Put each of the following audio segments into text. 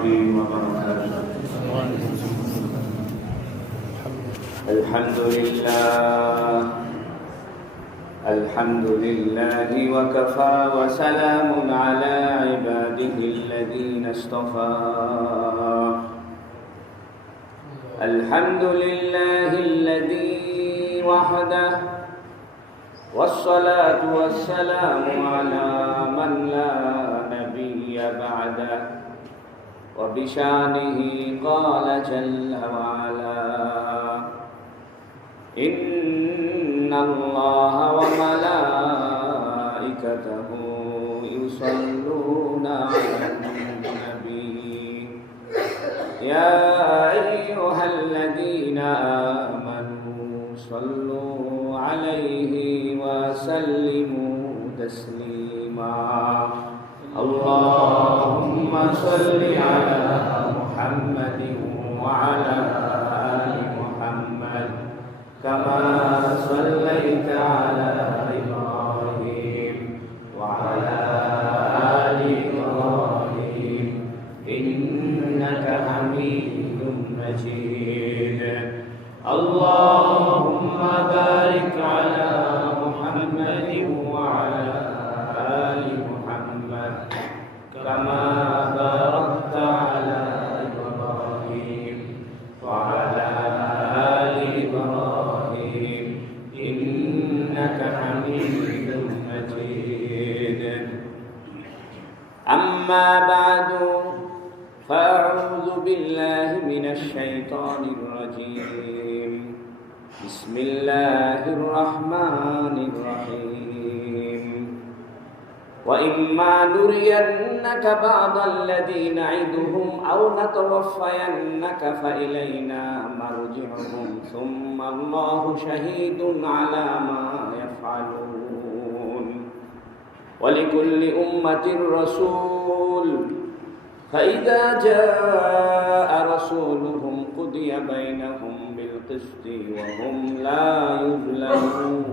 الحمد لله وكفى وسلام على عباده الذين اصطفى الحمد لله الذي وحده والصلاة والسلام على من لا نبي بعده وبشانه قال جل وعلا إن الله وملائكته يصلون على النبي يا أيها الذين آمنوا صلوا عليه وسلموا تسليما اللهم صل على محمد وعلى آل محمد كما صليت على إبراهيم وعلى آل إبراهيم إنك حميد مجيد اللهم بارك على محمد وعلى آل محمد كما باركت على إبراهيم وعلى آل إبراهيم إنك حميد مجيد أما بعد فأعوذ بالله من الشيطان الرجيم بسم الله الرحمن الرحيم وإما نرينك بعض الذي نعدهم أو نتوفينك فإلينا مرجعهم ثم الله شهيد على ما يفعلون ولكل أمة رسول فإذا جاء رسولهم قضي بينهم بالقسط وهم لا يظلمون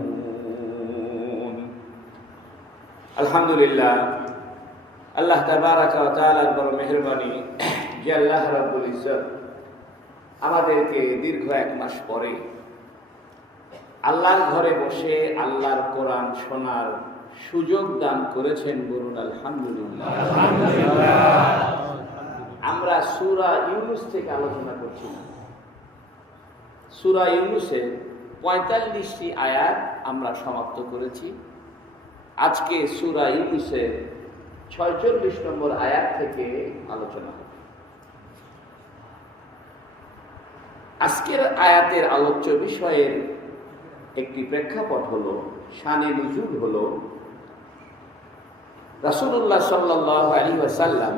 الحمد لله আল্লাহ তাবারাকা ওয়া তাআলার বড় মেহেরবানি যে আল্লাহ রাব্বুল ইজ্জত আমাদেরকে দীর্ঘ এক মাস পরে আল্লাহর ঘরে বসে আল্লাহর কোরআন শোনার সুযোগ দান করেছেন। বলুন আলহামদুলিল্লাহ। আমরা সূরা ইউনূস থেকে আলোচনা করছি। সূরা ইউনূসের ৪৫টি আয়াত আমরা সমাপ্ত করেছি। আজকে সূরা ইউনূসের ৪৬ নম্বর আয়াত থেকে আলোচনা হবে। আজকের আয়াতের আলোচ্য বিষয়ের একটি প্রেক্ষাপট হলো, শানে নুজুল হলো, রাসূলুল্লাহ সাল্লাল্লাহু আলাইহি ওয়াসাল্লাম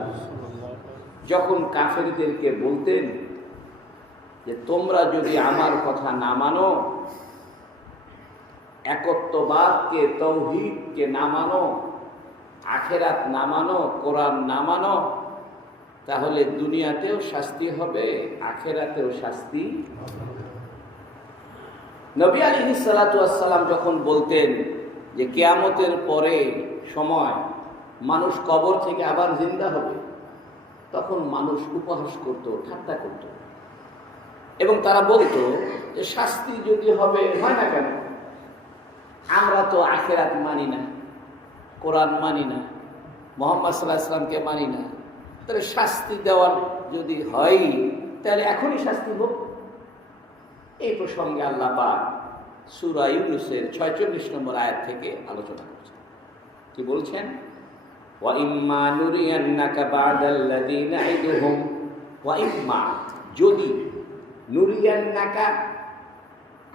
যখন কাফেরদেরকে বলতেন যে তোমরা যদি আমার কথা না মানো, একত্ববাদকে, তাওহীদকে না মানো, আখিরাত না মানো, কোরআন না মানো, তাহলে দুনিয়াতেও শাস্তি হবে, আখিরাতেও শাস্তি হবে। নবী আলাইহিস সালাতু ওয়াস সালাম যখন বলতেন যে কিয়ামতের পরে সময় মানুষ কবর থেকে আবার জিন্দা হবে, তখন মানুষ উপহাস করত, ঠাট্টা করত এবং তারা বলতো যে শাস্তি যদি হবে হয় না কেন, আমরা তো আখিরাত মানি না, কোরআন মানি না, মুহাম্মদ সাল্লাল্লাহু আলাইহি ওয়াসাল্লামকে মানি না, তাহলে শাস্তি দেওয়ার যদি হয় তাহলে এখনই শাস্তি হোক। এই প্রসঙ্গে আল্লাহ পাক সূরা ইউনূসের ৪৬ নম্বর আয়াত থেকে আলোচনা করছেন। কি বলছেন? ওয়া ইম্মা নুরিয়ান্নাকা বা'দাল্লাযী না'iদুহুম, ওয়া ইম্মা যদি, নুরিয়ান্নাকা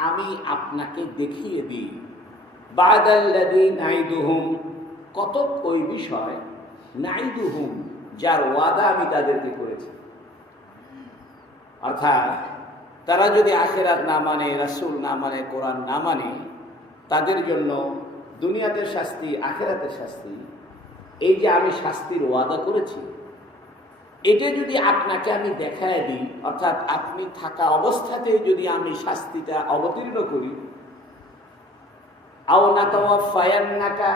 আমি আপনাকে দেখিয়ে দিই, বা'দাল্লাযী না'iদুহুম কতক ওই বিষয়, না'iদুহুম যার ওয়াদা আমি তাদেরকে করেছি। অর্থাৎ তারা যদি আখিরাত না মানে, রাসূল না মানে, কোরআন না মানে, তাদের জন্য দুনিয়াতে শাস্তি, আখিরাতের শাস্তি, এই যে আমি শাস্তির ওয়াদা করেছি, এটা যদি আপনাকে আমি দেখায় দিই, অর্থাৎ আপনি থাকা অবস্থাতে যদি আমি শাস্তিটা অবতীর্ণ করি, আও নাতাওয়াফায়ান্নাকা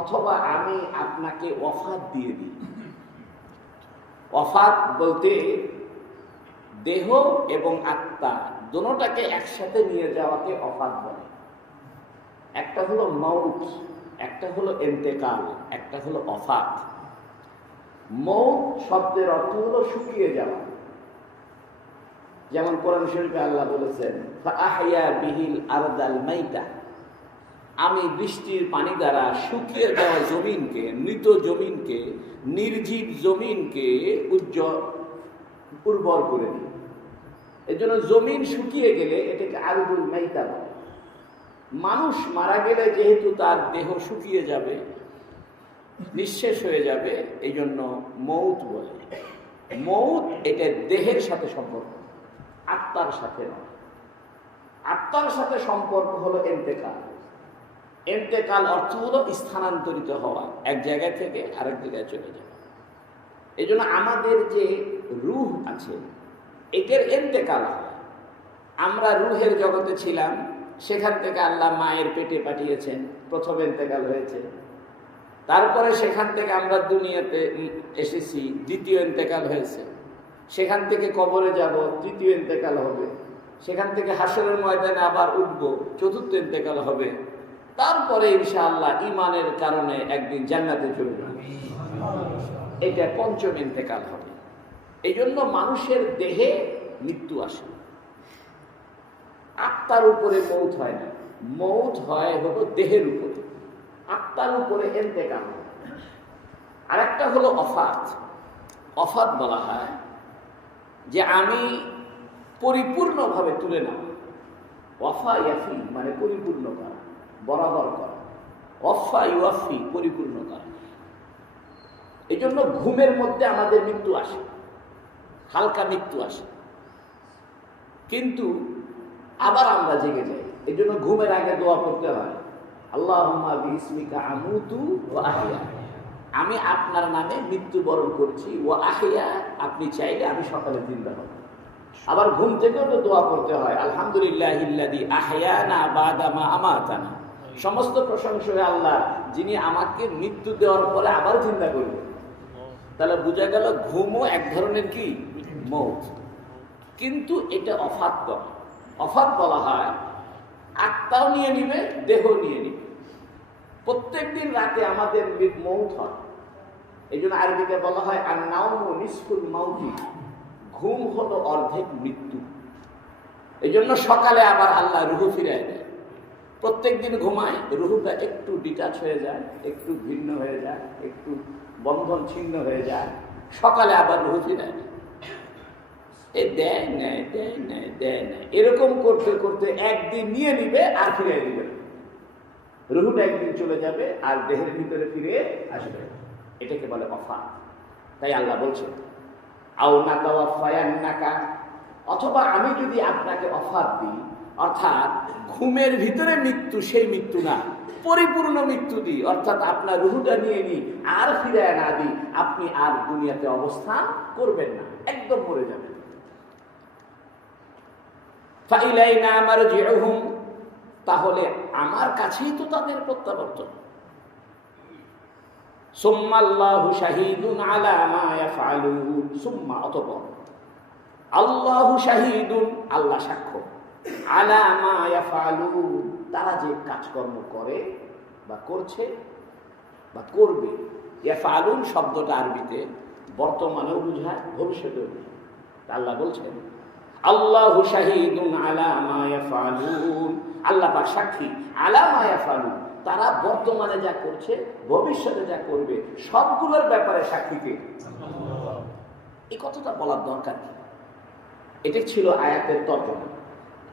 অথবা আমি আপনাকে ওয়াফাত দিয়ে দিই, ওয়াফাত বলতে দেহ এবং আত্মা দুটোটাকে একসাথে নিয়ে যাওয়াকে ওয়াফাত বলে। একটা হলো মউত, একটা হলো ইন্তেকাল, একটা হলো ওয়াফাত। মউত শব্দের অর্থ হলো শুকিয়ে যাওয়া, যেমন কোরআন শরীফে আল্লাহ বলেছেন ফাআহইয়া বিহিল আরদাল মাইতা, আমি বৃষ্টির পানি দ্বারা শুকিয়ে যাওয়া জমিনকে, মৃত জমিনকে, নির্জীব জমিনকে উর্বর করে দিই। এর জন্য জমিন শুকিয়ে গেলে এটাকে আরদুল মাইতা বলে। মানুষ মারা গেলে যেহেতু তার দেহ শুকিয়ে যাবে, নিঃশেষ হয়ে যাবে, এই জন্য মউত বলে। মউত এটা দেহের সাথে সম্পর্ক, আত্মার সাথে নয়। আত্মার সাথে সম্পর্ক হলো ইন্তেকাল। ইন্তেকাল অর্থ হলো স্থানান্তরিত হওয়া, এক জায়গা থেকে আরেক জায়গায় চলে যাওয়া। এই জন্য আমাদের যে রূহ আছে এটার ইন্তেকাল হয়। আমরা রূহের জগতে ছিলাম, সেখান থেকে আল্লাহ মায়ের পেটে পাঠিয়েছেন, প্রথম ইন্তেকাল হয়েছে। তারপরে সেখান থেকে আমরা দুনিয়াতে এসেছি, দ্বিতীয় ইন্তেকাল হয়েছে। সেখান থেকে কবরে যাব, তৃতীয় ইন্তেকাল হবে। সেখান থেকে হাসরের ময়দানে আবার উঠবো, চতুর্থ ইন্তেকাল হবে। তারপরে ইনশাআল্লাহ ঈমানের কারণে একদিন জান্নাতে চলে যাব, এটা পঞ্চম ইন্তেকাল হবে। এই জন্য মানুষের দেহে মৃত্যু আসে, আত্মার উপরে মৌত হয় না। মৌত হয় হলো দেহের উপরে, আত্মার উপরে ইন্তেকাল হয়। আর একটা হলো ওয়াফাত। ওয়াফাত বলা হয় যে আমি পরিপূর্ণভাবে তুলে নেওয়া। ওয়াফা ইয়াফি মানে পরিপূর্ণ করা, বরাবর করা। ওয়াফা ইউয়াফি পরিপূর্ণ করা। এই জন্য ঘুমের মধ্যে আমাদের মৃত্যু আসে, হালকা মৃত্যু আসে, কিন্তু আবার আমরা জেগে যাই। এই জন্য ঘুমের আগে দোয়া করতে হয়, আল্লাহুম্মা বিইসমিকা আমুতু ওয়া আহইয়া, আমি আপনার নামে মৃত্যুবরণ করছি, ওয়া আহইয়া, আপনি চাইলে আমি সকালে জিন্দা হব। আবার ঘুম থেকেও তো দোয়া করতে হয়, আলহামদুলিল্লাহিল্লাযী আহইয়ানা বাদা মা আমাতানা, সমস্ত প্রশংসা আল্লাহ যিনি আমাকে মৃত্যু দেওয়ার পরে আবার জিন্দা করবেন। তাহলে বোঝা গেল ঘুমও এক ধরনের কি মৌত। কিন্তু এটা ওয়াফাত নয়। ওয়াফাত বলা হয় আত্মাও নিয়ে নিবে, দেহ নিয়ে নিবে। প্রত্যেকদিন রাতে আমাদের মৌত হয়। এই জন্য আরবিতে বলা হয় আর নাওমু নিসফুল মাউতি, ঘুম হলো অর্ধেক মৃত্যু। এই জন্য সকালে আবার আল্লাহ রুহু ফিরায় দেয়। প্রত্যেকদিন ঘুমায়, রুহুটা একটু ডিটাচ হয়ে যায়, একটু ভিন্ন হয়ে যায়, একটু বন্ধন ছিন্ন হয়ে যায়, সকালে আবার রুহু ফিরায় দেয়। এ দেয় নেয় দেয় নেয় দেয় নেয়, এরকম করতে করতে একদিন নিয়ে নিবে আর ফিরিয়ে দিবে। রুহুটা একদিন চলে যাবে আর দেহের ভিতরে ফিরে আসবে। এটাকে বলে ওয়াফাত। তাই আল্লাহ বলছেন আও নাতাওয়াফায়ান্নাকা, অথবা আমি যদি আপনাকে ওয়াফাত দিই, অর্থাৎ ঘুমের ভিতরে মৃত্যু, সেই মৃত্যু না, পরিপূর্ণ মৃত্যু দিই, অর্থাৎ আপনার রুহুটা নিয়ে নিই আর ফিরে না দিই, আপনি আর দুনিয়াতে অবস্থান করবেন না, একদম মরে যাবেন। ফাইলাইনা মারজিউহুম, তাহলে আমার কাছেই তো তাদের প্রত্যাবর্তন। সুম্মা আল্লাহু শাহীদুন আলা মা ইয়াফআলুন, সুম্মা অতঃপর, আল্লাহু শাহীদুন আল্লাহ সাক্ষ্য, আলা মা ইয়াফআলুন তারা যে কাজকর্ম করে বা করছে বা করবে। ইয়াফআলুন শব্দটা আরবিতে বর্তমানেও বোঝায়, ভবিষ্যতেও বোঝায়। আল্লাহ বলছেন আল্লাহু শাহীদুন আলা মা ইয়াফআলুন, আল্লাহ পাক সাক্ষী, আলা মা ইয়াফআলুন তারা বর্তমানে যা করছে, ভবিষ্যতে যা করবে, সবগুলোর ব্যাপারে সাক্ষী কে? এই কথাটা বলার দরকার কি? এটা ছিল আয়াতের তর্জমা।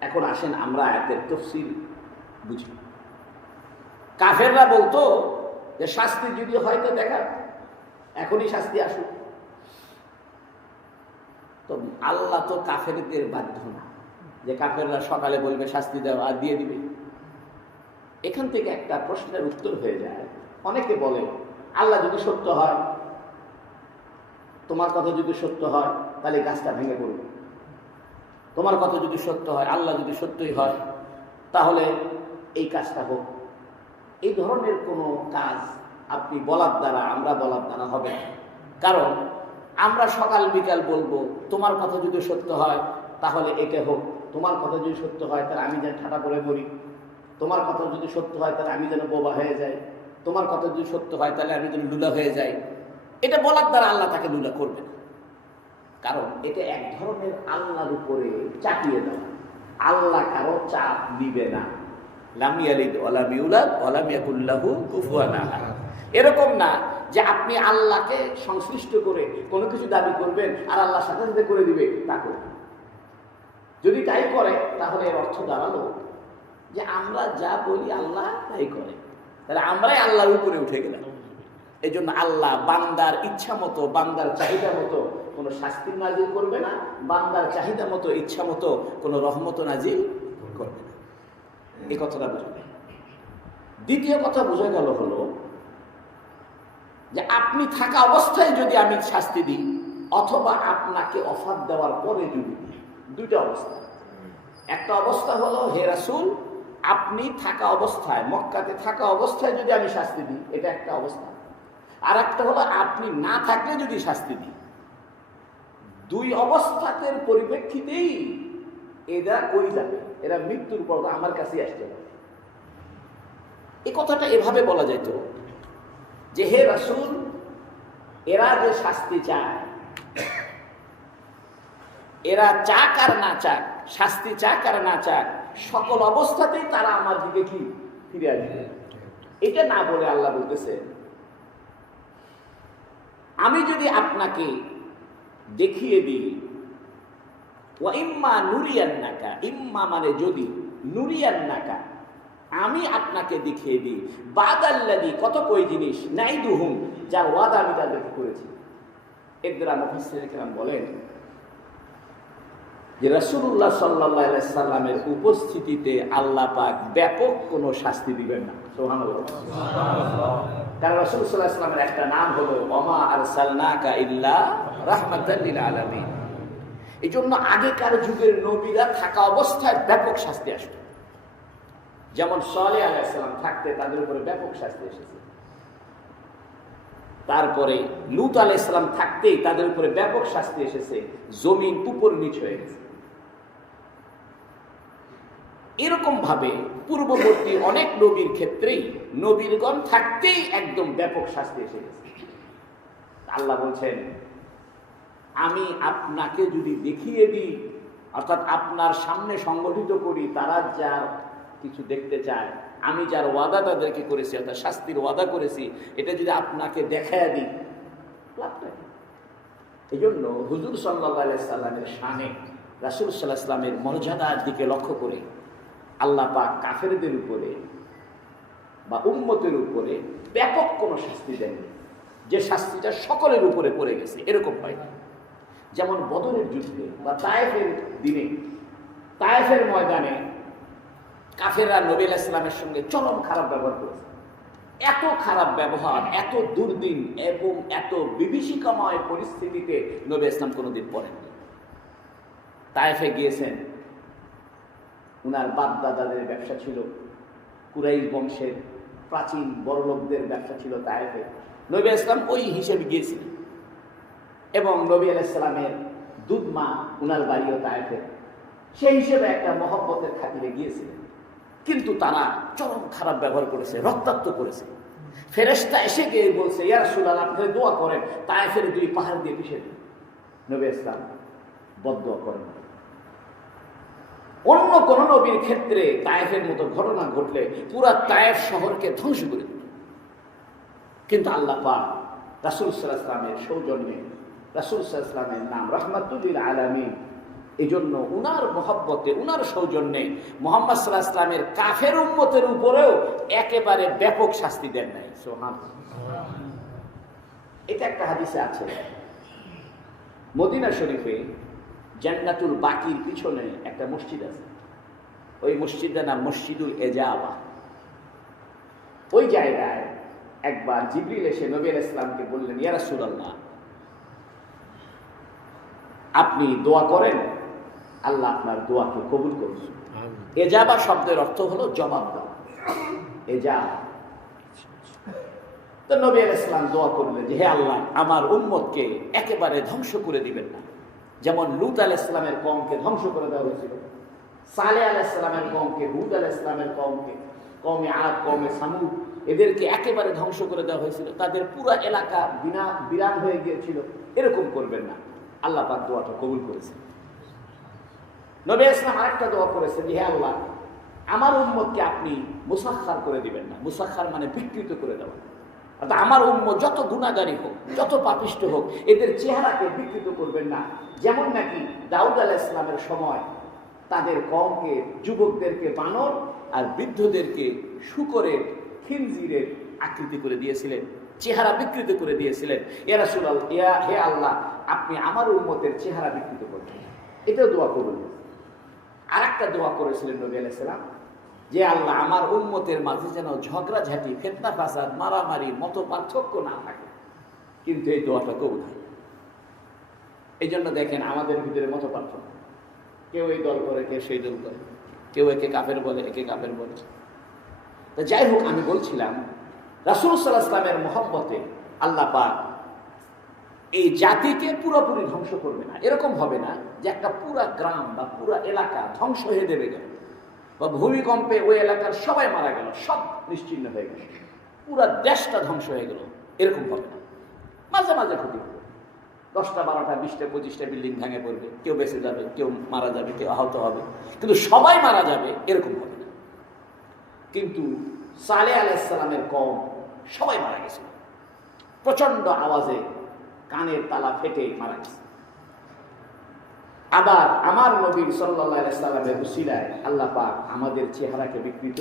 এখন আসেন আমরা আয়াতের তাফসীর বুঝি। কাফেররা বলতো যে শাস্তি যদি হয় তো দেখা, এখনই শাস্তি আসুক। তো আল্লাহ তো কাফেরদের বাধ্য না যে কাফেররা সকালে বলবে শাস্তি দেওয়া আর দিয়ে দিবে। এখান থেকে একটা প্রশ্নের উত্তর হয়ে যায়। অনেকে বলে আল্লাহ যদি সত্য হয়, তোমার কথা যদি সত্য হয়, তাহলে গাছটা ভেঙে পড়বে। তোমার কথা যদি সত্য হয়, আল্লাহ যদি সত্যই হয়, তাহলে এই কাজটা হোক। এই ধরনের কোনো কাজ আপনি বলার দ্বারা, আমরা বলার দ্বারা হবে না। কারণ আমরা সকাল বিকাল বলবো তোমার কথা যদি সত্য হয় তাহলে এটা হোক, তোমার কথা যদি সত্য হয় তাহলে আমি যেন ঠাটা করে মরি, তোমার কথা যদি সত্য হয় তাহলে আমি যেন বোবা হয়ে যাই, তোমার কথা যদি সত্য হয় তাহলে আমি যেন লুলা হয়ে যাই। এটা বলার দ্বারা আল্লাহ তাকে লুলা করবে না, কারণ এটা এক ধরনের আল্লাহর উপরে চাপিয়ে দেওয়া। আল্লাহ কারো চাপ নিবে না। লাম ইয়ালিদ ওয়া লাম ইউলাদ ওয়া লাম ইয়াকুল লাহু কুফুয়ান আহাদ। এরকম না যে আপনি আল্লাহকে সংশ্লিষ্ট করে কোনো কিছু দাবি করবেন আর আল্লাহ সাথে সাথে করে দিবে, তা করবে। যদি তাই করে তাহলে এর অর্থ দাঁড়ালো যে আমরা যা বলি আল্লাহ তাই করে, তাহলে আমরাই আল্লাহর উপরে উঠে গেলাম। এই জন্য আল্লাহ বান্দার ইচ্ছা মতো, বান্দার চাহিদা মতো কোনো শাস্তি নাজিল করবে না, বান্দার চাহিদা মতো, ইচ্ছা মতো কোনো রহমত নাজিল করবে না। এই কথাটা বুঝবে। দ্বিতীয় কথা বোঝা গেল হলো যে আপনি থাকা অবস্থায় যদি আমি শাস্তি দিই অথবা আপনাকে অফার দেওয়ার পরে যদি দিই, দুইটা অবস্থা। একটা অবস্থা হলো হে রাসূল আপনি থাকা অবস্থায়, মক্কাতে থাকা অবস্থায় যদি আমি শাস্তি দিই, এটা একটা অবস্থা। আর একটা হলো আপনি না থাকলে যদি শাস্তি দিই। দুই অবস্থাতের পরিপ্রেক্ষিতেই এরা কই যাবে, এরা মৃত্যুর পর আমার কাছে আসতে হবে। এই কথাটা এভাবে বলা যেত যে হে রাসূল এরা যে শাস্তি চায়, এরা চাক আর না চাক, শাস্তি চাক আর না চাক, সকল অবস্থাতেই তারা আমার দিকে কি ফিরে আসবে। এটা না বলে আল্লাহ বলতেছে আমি যদি আপনাকে দেখিয়ে দিই, ওয়া ইম্মা নুরিয়ান্নাকা, ইম্মা মানে যদি, নুরিয়ান্নাকা আমি আপনাকে দেখিয়ে দিই, বাদাল্লাযী কত কই জিনিস, নাইদুহুম যার ওয়াদা আমি তাদেরকে করেছি। এর দ্বারা মুফাসসিরিনে কেরাম বলেন যে রাসূলুল্লাহ সাল্লাল্লাহু আলাইহি সাল্লামের উপস্থিতিতে আল্লাহ পাক ব্যাপক কোনো শাস্তি দিবেন না। সুবহানাল্লাহ। কারণ রাসূল সাল্লাল্লাহু আলাইহি সাল্লামের একটা নাম হলো ওমা আরসালনাকা ইল্লা রাহমাতাল লিল আলামিন। এই জন্য আগেকার যুগের নবীরা থাকা অবস্থায় ব্যাপক শাস্তি আসতো। যেমন সালেহ আলাইহিস সালাম থাকতে তাদের উপরে ব্যাপক শাস্তি এসেছে, তারপরে লূত আলাইহিস সালাম থাকতেই তাদের উপরে ব্যাপক শাস্তি এসেছে, জমিন উপর নিচ হয়ে গেছে। এরকম ভাবে পূর্ববর্তী অনেক নবীর ক্ষেত্রেই নবীরগণ থাকতেই একদম ব্যাপক শাস্তি এসে গেছে। আল্লাহ বলছেন আমি আপনাকে যদি দেখিয়ে দিই, অর্থাৎ আপনার সামনে সংগঠিত করি, তারা যার কিছু দেখতে চায়, আমি যার ওয়াদা তাদেরকে করেছি, অর্থাৎ শাস্তির ওয়াদা করেছি, এটা যদি আপনাকে দেখায় দিই লাভটা কি? এই জন্য হুজুর সাল্লাল্লাহু আলাইহি সাল্লামের শানে, রাসূল সাল্লাল্লাহু আলাইহি সাল্লামের মর্যাদার দিকে লক্ষ্য করে আল্লাহ পাক কাফেরদের উপরে বা উম্মতের উপরে ব্যাপক কোনো শাস্তি দেননি, যে শাস্তিটা সকলের উপরে পড়ে গেছে এরকম হয় না। যেমন বদরের যুদ্ধে বা তায়েফের দিনে, তায়েফের ময়দানে কাফেররা নবী আলাইহিস সালামের সঙ্গে চরম খারাপ ব্যবহার করেছে। এত খারাপ ব্যবহার, এত দুর্দিন এবং এত বিভীষিকাময় পরিস্থিতিতে নবী ইসলাম কোনোদিন পড়েননি। তায়েফে গিয়েছেন, উনার বাপ দাদাদের ব্যবসা ছিল, কুরাইশ বংশের প্রাচীন বড়লোকদের ব্যবসা ছিল তায়েফে। নবী ইসলাম ওই হিসেবে গিয়েছিলেন এবং নবী আলাইহিস সালামের দুধ মা উনার বাড়িও তায়েফে, সেই হিসেবে একটা মহব্বতের খাতিরে গিয়েছিলেন। কিন্তু তারা চরম খারাপ ব্যবহার করেছে, রক্তাক্ত করেছে। ফেরেশতা এসে গিয়ে বলছে ইয়া রাসূলুল্লাহ আপনি দোয়া করেন তায়েফের দুই পাহাড় দিয়ে পিষে দিন। নবী ইসলাম বদদোয়া করেন। অন্য কোন নবীর ক্ষেত্রে তায়েফের মতো ঘটনা ঘটলে পুরা তায়েফ শহরকে ধ্বংস করে দিত, কিন্তু আল্লাহ পাক রাসূল সাল্লাল্লাহু আলাইহি ওয়াসাল্লামের সৌজন্যে, রাসূল সাল্লাল্লাহু আলাইহি ওয়াসাল্লামের নাম রাহমাতুল লিল আলামিন, এই জন্য উনার মহব্বতে, উনার সৌজন্যে মুহাম্মদ সাল্লাল্লাহু আলাইহি ওয়াসাল্লামের কাফের উম্মতের উপরেও একেবারে ব্যাপক শাস্তি দেন নাই। সুবহানাল্লাহ। এটা একটা হাদিসে আছে, মদিনা শরীফে জান্নাতুল বাকির পিছনে একটা মসজিদ আছে, ওই মসজিদের নাম মসজিদুল এজাবা। ওই জায়গায় একবার জিবরিল এসে নবী আলাইহিস সালামকে বললেন ইয়া রাসূলুল্লাহ আপনি দোয়া করেন, আল্লাহ আপনার দোয়াকে কবুল করুন। এজাবা শব্দের অর্থ হলো জবাব দাও। এজাব তো নবী আলাইহিস সালাম দোয়া করলেন যে হে আল্লাহ, আমার উম্মতকে একেবারে ধ্বংস করে দিবেন না, যেমন লূত আলাইহিস সালামের কওমকে ধ্বংস করে দেওয়া হয়েছিল, সালেহ আলাইহিস সালামের কওমকে, হুদ আলাইহিস সালামের কওমকে, কওমে আদ, কওমে সামুদ, এদেরকে একেবারে ধ্বংস করে দেওয়া হয়েছিল, তাদের পুরো এলাকা বিরান হয়ে গিয়েছিল। এরকম করবেন না। আল্লাহ পাক দোয়াটা কবুল করেছেন। নবী আলাইহিস সালাম আরেকটা দোয়া করেছেন যে হে আল্লাহ, আমার উম্মতকে আপনি মুসাখখার করে দিবেন না। মুসাখখার মানে বিকৃত করে দেওয়া। অর্থাৎ আমার উম্মত যত গুনাহগারী হোক, যত পাপিষ্ট হোক, এদের চেহারাকে বিকৃত করবেন না। যেমন নাকি দাউদ আলাইহিস সালামের সময় তাদের কওমকে, যুবকদেরকে বানর আর বৃদ্ধদেরকে শূকরের, খিনজিরের আকৃতি করে দিয়েছিলেন, চেহারা বিকৃত করে দিয়েছিলেন। ইয়া রাসূলুল্লাহ, হে আল্লাহ, আপনি আমার উম্মতের চেহারা বিকৃত করবেন। এটাও দোয়া করবেন। আর একটা দোয়া করেছিলেন নবী আলাইহিস সালাম যে আল্লাহ, আমার উম্মতের মাঝে যেন ঝগড়াঝাঁটি, ফিতনা ফাসাদ, মারামারি, মত পার্থক্য না থাকে। কিন্তু এই দোয়াটা কবুল হয়। এই জন্য দেখেন আমাদের ভিতরে মত পার্থক্য, কেউ এই দল করে, কেউ সেই দল করে, কেউ একে কাফের বলে, একে কাফের বলে। তো যাই হোক, আমি বলছিলাম রাসূল সাল্লাল্লাহু আলাইহি ওয়াসাল্লামের মহব্বতে আল্লাহ পাক এই জাতিকে পুরোপুরি ধ্বংস করবে না। এরকম হবে না যে একটা পুরা গ্রাম বা পুরা এলাকা ধ্বংস হয়ে দেবে গেল, বা ভূমিকম্পে ওই এলাকার সবাই মারা গেল, সব নিশ্চিহ্ন হয়ে গেল, পুরা দেশটা ধ্বংস হয়ে গেল। এরকম হবে না। মাঝে মাঝে ক্ষতি হবে, 10টা 12টা 20টা 25টা বিল্ডিং ভেঙে পড়বে, কেউ বেঁচে যাবে, কেউ মারা যাবে, কেউ আহত হবে, কিন্তু সবাই মারা যাবে এরকম হবে না। কিন্তু সালেহ আলাইহিস সালামের কওম সবাই মারা গেছিল, প্রচন্ড আওয়াজে কানের তালা ফেটে মারা গেছে। আবার আমার নবী সাল্লাল্লাহু আলাইহি সাল্লামের উসিলায় আল্লাহ পাক আমাদের চেহারাকে বিকৃত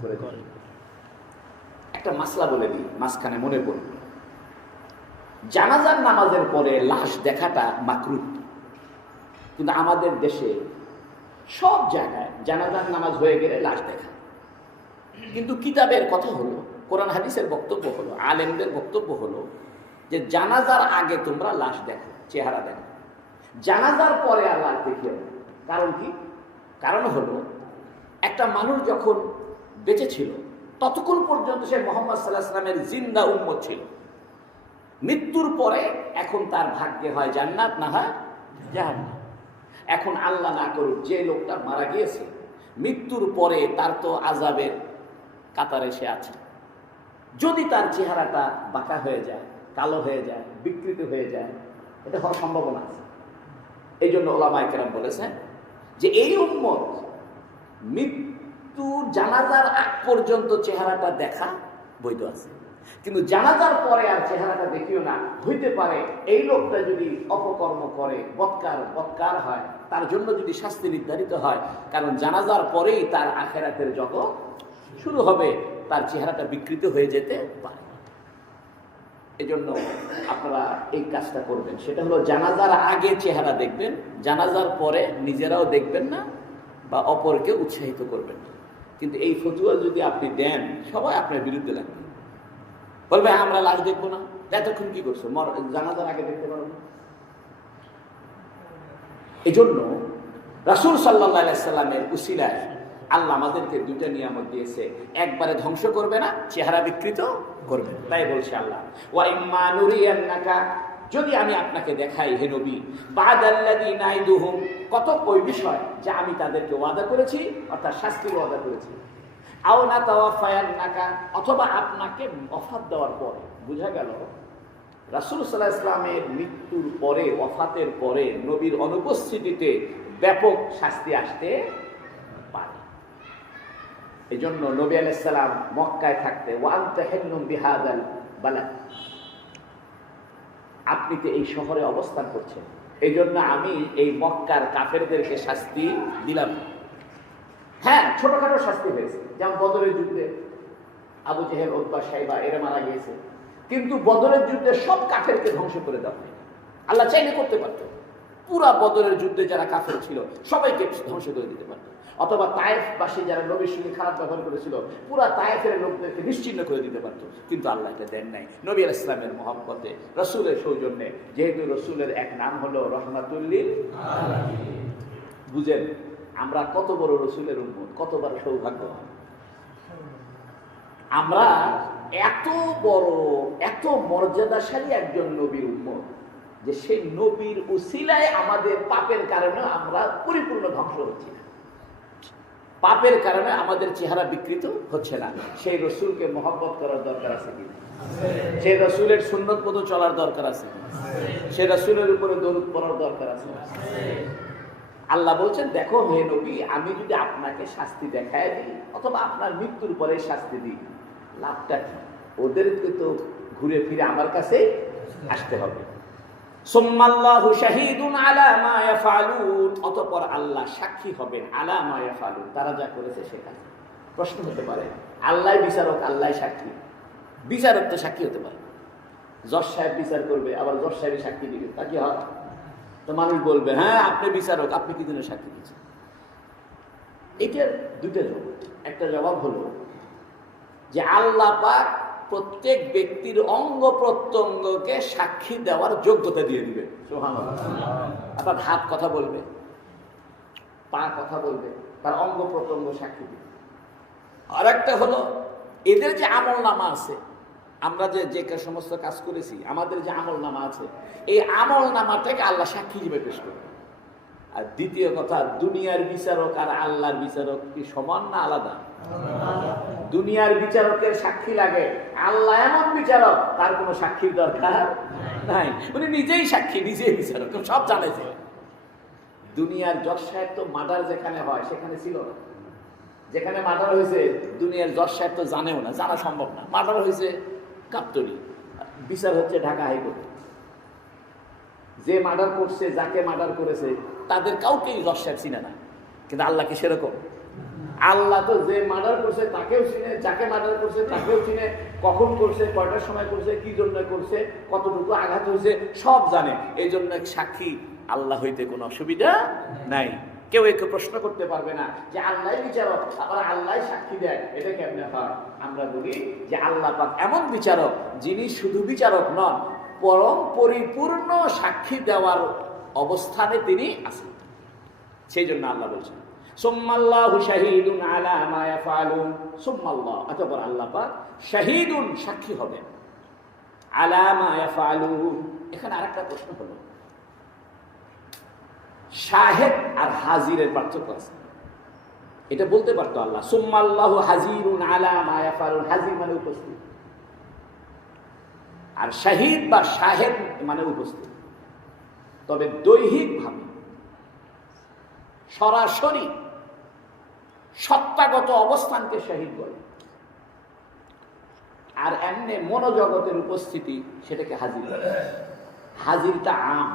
করে দেন। একটা মাসলা বলে দিই, মাঝখানে মনে পড়ে, জানাজার নামাজের পরে লাশ দেখাটা মাকরুহ, কিন্তু আমাদের দেশে সব জায়গায় জানাজার নামাজ হয়ে গেলে লাশ দেখা। কিন্তু কিতাবের কথা হলো, কোরআন হাদিসের বক্তব্য হলো, আলেমদের বক্তব্য হলো যে জানাজার আগে তোমরা লাশ দেখো, চেহারা দেখো, জানাজার পরে আর লাশ দেখিও না। কারণ কি? কারণ হলো একটা মানুষ যখন বেঁচে ছিল ততক্ষণ পর্যন্ত সে মুহাম্মদ সাল্লাল্লাহু আলাইহি ওয়াসাল্লামের জিন্দা উম্মত ছিল। মৃত্যুর পরে এখন তার ভাগ্যে হয় জান্নাত, না হয় জাহান্নাম। এখন আল্লাহ না করুক, যে লোকটা মারা গিয়েছে মৃত্যুর পরে তার তো আযাবের কাতারে সে আছে। যদি তার চেহারাটা বাঁকা হয়ে যায়, কালো হয়ে যায়, বিকৃত হয়ে যায়, এটা হওয়ার সম্ভাবনা আছে। এই জন্য ওলামায়ে কেরাম বলেছেন যে এই উম্মত মৃত্যু জানাজার আগ পর্যন্ত চেহারাটা দেখা বৈধ আছে, কিন্তু জানাজার পরে আর চেহারাটা দেখিও না। হইতে পারে এই লোকটা যদি অপকর্ম করে, বৎকার হয়, তার জন্য যদি শাস্তি নির্ধারিত হয়, কারণ জানাজার পরেই তার আখিরাতের জগৎ শুরু হবে, তার চেহারাটা বিকৃত হয়ে যেতে পারে। এজন্য আপনারা এই কাজটা করবেন, সেটা হলো জানাজার আগে চেহারা দেখবেন, জানাজার পরে নিজেরাও দেখবেন না বা অপরকে উৎসাহিত করবেন না। কিন্তু এই ফতুয়া যদি আপনি দেন, সবাই আপনার বিরুদ্ধে লাগবে, বলবে আমরা লাশ দেখবো না, এতক্ষণ কি করছো, জানাজার আগে দেখতে পারবো না। এই জন্য রাসূল সাল্লাল্লাহু আলাইহি সাল্লামের উসিলায় আল্লাহ আমাদেরকে দুইটা নিয়ামত দিয়েছে, একবারে ধ্বংস করবে না, চেহারা বিকৃত করবে। তাই বলছে আল্লাহ, ওয়া ইম্মা নুরিয়ান্নাকা, যদি আমি আপনাকে দেখাই হে নবী, বাদাল্লাযী নাইদুহুম, কত ওই বিষয় যা আমি তাদেরকে ওয়াদা করেছি, অর্থাৎ শাস্তির ওয়াদা করেছি, আও না তাওয়াফায়ান্নাকা, অথবা আপনাকে ওফাত দেওয়ার পরে। বোঝা গেল রাসূল সাল্লাল্লাহু আলাইহি ওয়াসাল্লামের মৃত্যুর পরে, ওফাতের পরে, নবীর অনুপস্থিতিতে ব্যাপক শাস্তি আসতে পারে। এই জন্য নবী আলাইহিস সালাম মক্কায় থাকতে, ওয়া আনতা হিল্লুম বিহাদাল বালাদ, আপনি তো এই শহরে অবস্থান করছেন, এই জন্য আমি এই মক্কার কাফেরদেরকে শাস্তি দিলাম। হ্যাঁ, ছোটখাটো শাস্তি হয়েছে, যেমন বদরের যুদ্ধে আবু জেহেল, উতবা, শাইবা এরা মারা গিয়েছে, কিন্তু বদরের যুদ্ধে সব কাফেরকে ধ্বংস করে দেওয়া হয়। আল্লাহ চাইলে করতে পারত, পুরা বদরের যুদ্ধে যারা কাফের ছিল সবাইকে ধ্বংস করে দিতে পারত, অথবা তায়েফবাসী যারা নবীর সঙ্গে খারাপ ব্যবহার করেছিল পুরা তায়েফের লোকদেরকে নিশ্চিহ্ন করে দিতে পারত, কিন্তু আল্লাহ এটা দেন নাই। নবী আলাইহিস সালামের মহব্বতে, রাসূলের সৌজন্যে, যেহেতু রাসূলের এক নাম হলো রাহমাতুল লিল আলামিন। বুঝেন আমরা কত বড় রাসূলের উম্মত, কত বড় সৌভাগ্যবান আমরা। এত বড় এত মর্যাদাশালী একজন নবীর উম্মত যে সেই নবীর উসিলায় আমাদের পাপের কারণে আমরা পরিপূর্ণ ধ্বংস হচ্ছি না, পাপের কারণে আমাদের চেহারা বিকৃত হচ্ছে না। সেই রসুলকে মহব্বত করার দরকার আছে কি? সেই রসুলের সুন্নত মতো চলার দরকার আছে, সেই রসুলের উপরে দরুদ পড়ার দরকার আছে। আল্লাহ বলছেন, দেখো হে নবী, আমি যদি আপনাকে শাস্তি দেখায় দিই অথবা আপনার মৃত্যুর পরে শাস্তি দিই, লাভটা কি? ওদেরকে তো ঘুরে ফিরে আমার কাছে আসতে হবে। সুম্মাল্লাহু শাহীদুন আলা মা ইয়াফআলুন, অতঃপর আল্লাহ সাক্ষী হবেন আলা মা ইয়াফআলুন, তারা যা করেছে সে কাজ। প্রশ্ন হতে পারে, আল্লাহই বিচারক, আল্লাহই সাক্ষী? বিচারক তো সাক্ষী হতে পারে। জজ সাহেব বিচার করবে, আবার জজ সাহেবই সাক্ষী দিবে, তা কি হয়? তো মানুষ বলবে, হ্যাঁ আপনি বিচারক, আপনি কি জন্য সাক্ষী দিচ্ছেন? এটার দুইটা জবাব। একটা জবাব হলো যে আল্লাহ পাক প্রত্যেক ব্যক্তির অঙ্গ প্রত্যঙ্গকে সাক্ষী দেওয়ার যোগ্যতা দিয়ে দিবে। সুবহানাল্লাহ। অর্থাৎ হাত কথা বলবে, পা কথা বলবে, তার অঙ্গ প্রত্যঙ্গ সাক্ষী দিবে। আর একটা হলো এদের যে আমল নামা আছে, আমরা যে সমস্ত কাজ করেছি, আমাদের যে আমল নামা আছে, এই আমল নামাটাকে আল্লাহ সাক্ষী হিসেবে পেশ করবে। আর দ্বিতীয় কথা, দুনিয়ার বিচারক আর আল্লাহর বিচারক কি সমান না আলাদা? দুনিয়ার বিচারকের সাক্ষী লাগে, আল্লাহ এমন বিচারক তার কোনো সাক্ষীর দরকার নাই, উনি নিজেই সাক্ষী, নিজেই বিচারক, সব জানে। যে দুনিয়ার জজ সাহেব তো মার্ডার যেখানে হয় সেখানে ছিল না, যেখানে মার্ডার হয়েছে দুনিয়ার জজ সাহেব তো জানেও না, জানা সম্ভব না। মার্ডার হয়েছে কাপ্তরি, বিচার হচ্ছে ঢাকা হাইকোর্টে। যে মার্ডার করছে, যাকে মার্ডার করেছে, তাদের কাউকেই জজ সাহেব চিনে না। কিন্তু আল্লাহ কি সেরকম? আল্লাহ তো যে মার্ডার করছে তাকেও চিনে, যাকে মার্ডার করছে তাকেও চিনে, কখন করছে, কয়টার সময় করছে, কি জন্য করছে, কতটুকু আঘাত হয়েছে, সব জানে। এই জন্য সাক্ষী আল্লাহ হইতে কোনো অসুবিধা নাই। কেউ একে প্রশ্ন করতে পারবে না যে আল্লাহ বিচারক আবার আল্লাহ সাক্ষী দেয়, এটা কেমনে হয়? আমরা বলি যে আল্লাহ পাক এমন বিচারক যিনি শুধু বিচারক নন, পরম পরিপূর্ণ সাক্ষী দেওয়ার অবস্থানে তিনি আছেন। সেই জন্য আল্লাহ বলছেন, সুম্মাল্লাহু শাহীদুন আলা মা ইয়াফআলুন, সুম্মাল্লাহ, অতঃপর আল্লাহ পাক শাহীদুন, সাক্ষী হবেন, আলা মা ইয়াফআলুন। এখানে আরেকটা প্রশ্ন হলো, শাহেদ আর হাজিরের পার্থক্য আছে। এটা বলতে পারতো আল্লাহ, সুম্মাল্লাহু হাজিরুন আলা মা ইয়াফআলুন, হাজির মানে উপস্থিত, আর শাহিদ বা শাহেদ মানে উপস্থিত। তবে দৈহিকভাবে সরাসরি সত্তাগত অবস্থানকে শাহিদ বলে, আর এমনি মনোজগতের উপস্থিতি সেটাকে হাজির বলে। হাজিরটা আম,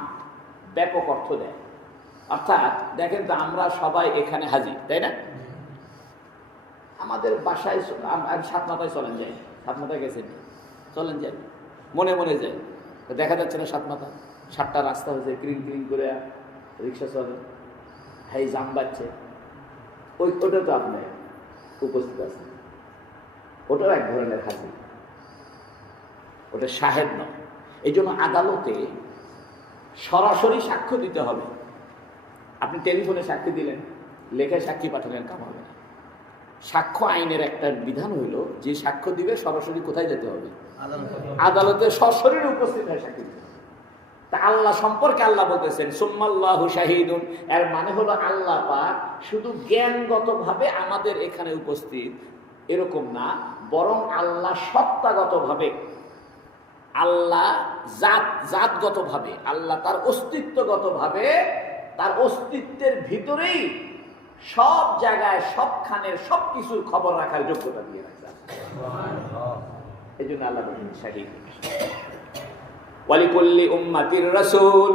ব্যাপক অর্থ দেয়। অর্থাৎ দেখেন তো, আমরা সবাই এখানে হাজির, তাই না? আমাদের বাসায় সাতমাথায় চলেন যাই, সাতমাথায় গেছেন, চলেন যাই, মনে মনে যাই, দেখা যাচ্ছে না সাতমাথা, 7টা রাস্তা হয়েছে, ক্রিন ক্রিন করে রিক্সা চলে, হ্যাঁ জাম বাজছে, ওটা তো আপনি উপস্থিত আছেন, ওটাও এক ধরনের হাজির, ওটা শাহেদ নয়। এই জন্য আদালতে সরাসরি সাক্ষ্য দিতে হবে। আপনি টেলিফোনে সাক্ষী দিলেন, লেখায় সাক্ষী পাঠালেন, কাম হবে না। সাক্ষ্য আইনের একটা বিধান হইল, যে সাক্ষ্য দিবে সরাসরি কোথায় যেতে হবে? আদালতে সশরীরে উপস্থিত হয়ে সাক্ষী দিতে। তা আল্লাহ সম্পর্কে আল্লাহ বলতেছেন সুম্মাল্লাহু শাহীদুন, এর মানে হলো আল্লাহ পাক শুধু জ্ঞানগতভাবে আমাদের এখানে উপস্থিত এরকম না, বরং আল্লাহ সত্তাগতভাবে, আল্লাহ জাতগতভাবে, আল্লাহ তার অস্তিত্বগতভাবে, তার অস্তিত্বের ভিতরেই সব জায়গায় সবখানের সবকিছুর খবর রাখার যোগ্যতা দিয়ে রাখছে। এই জন্য আল্লাহ বলেন শাহীদ। ওয়ালিকুল্লি উম্মাতির রাসূল,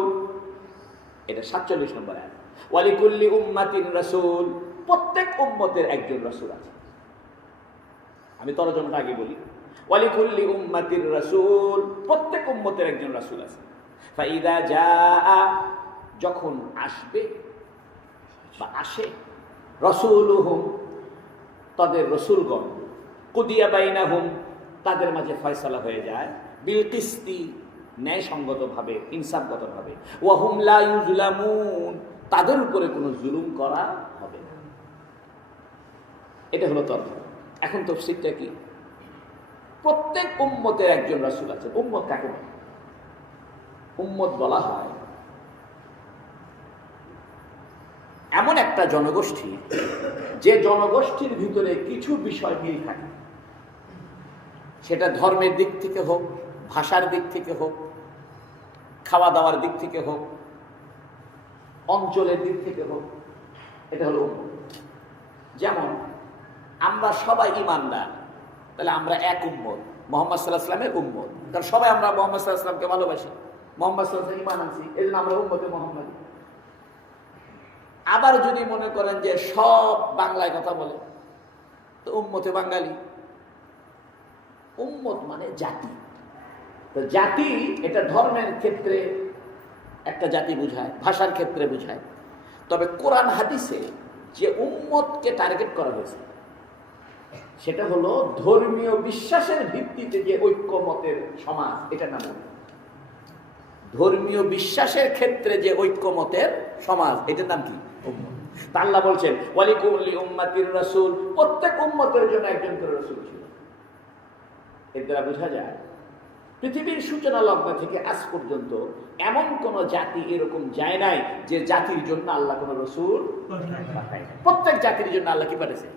এটা 47 নম্বর আয়াত। ওয়ালিকুল্লি উম্মাতির রাসূল, প্রত্যেক উম্মতের একজন রাসূল আছে। আমি তরজমাটা আগে বলি, ওয়ালিকুল্লি উম্মাতির রাসূল, প্রত্যেক উম্মতের একজন রাসূল আছে। ফাইদা জাআ, যখন আসবে বা আসে, রাসূলুহুম, তাদের রাসূলগণ, কুদিয়া বাইনাহুম, তাদের মাঝে ফয়সালা হয়ে যায়, বিল কিসতি, ন্যায়সঙ্গতভাবে, ইনসাফগতভাবে, ওয়া হুম লা ইউজলামুন, তাদের উপরে কোনো জুলুম করা হবে না। এটা হলো তর্ক। এখন তাফসীরটা কি? প্রত্যেক উম্মতের একজন রাসূল আছে। উম্মত কাকে বলে? উম্মত বলা হয় এমন একটা জনগোষ্ঠী যে জনগোষ্ঠীর ভিতরে কিছু বিষয় মিল থাকে, সেটা ধর্মের দিক থেকে হোক, ভাষার দিক থেকে হোক, খাওয়া দাওয়ার দিক থেকে হোক, অঞ্চলের দিক থেকে হোক। এটা হলো উম্মত। যেমন আমরা সবাই ঈমানদার, তাহলে আমরা এক উম্মত, মুহাম্মদ সাল্লাল্লাহু আলাইহি ওয়াসাল্লামের উম্মত। কারণ সবাই আমরা মুহাম্মদ সাল্লাল্লাহু আলাইহি ওয়াসাল্লামকে ভালোবাসি, মুহাম্মদ সাল্লাল্লাহু আলাইহি ওয়াসাল্লাম ঈমান আনছি, এজন্য আমরা উম্মতে মুহাম্মাদী। আবার যদি মনে করেন যে সব বাংলায় কথা বলে, তো উম্মতে বাঙালি। উম্মত মানে জাতি। তো জাতি এটা ধর্মের ক্ষেত্রে একটা জাতি বোঝায়, ভাষার ক্ষেত্রে বোঝায়। তবে কোরআন হাদিসে যে উম্মতকে টার্গেট করা হয়েছে সেটা হলো ধর্মীয় বিশ্বাসের ভিত্তিতে যে ঐক্যমতের সমাজ, এটা নাম উম্মত। ধর্মীয় বিশ্বাসের ক্ষেত্রে যে ঐক্যমতের সমাজ, এটার নাম কি? উম্মত। তা আল্লাহ বলছেন ওয়ালিকুল্লি উম্মাতির রাসূল, প্রত্যেক উম্মতের জন্য একজন করে রাসূল ছিল। এর দ্বারা বোঝা যায় পৃথিবীর সূচনা লগ্ন থেকে আজ পর্যন্ত এমন কোন জাতি এরকম যায় নাই যে জাতির জন্য আল্লাহ কোন রাসূল পাঠায় নাই। প্রত্যেক জাতির জন্য আল্লাহ কি পাঠিয়েছে?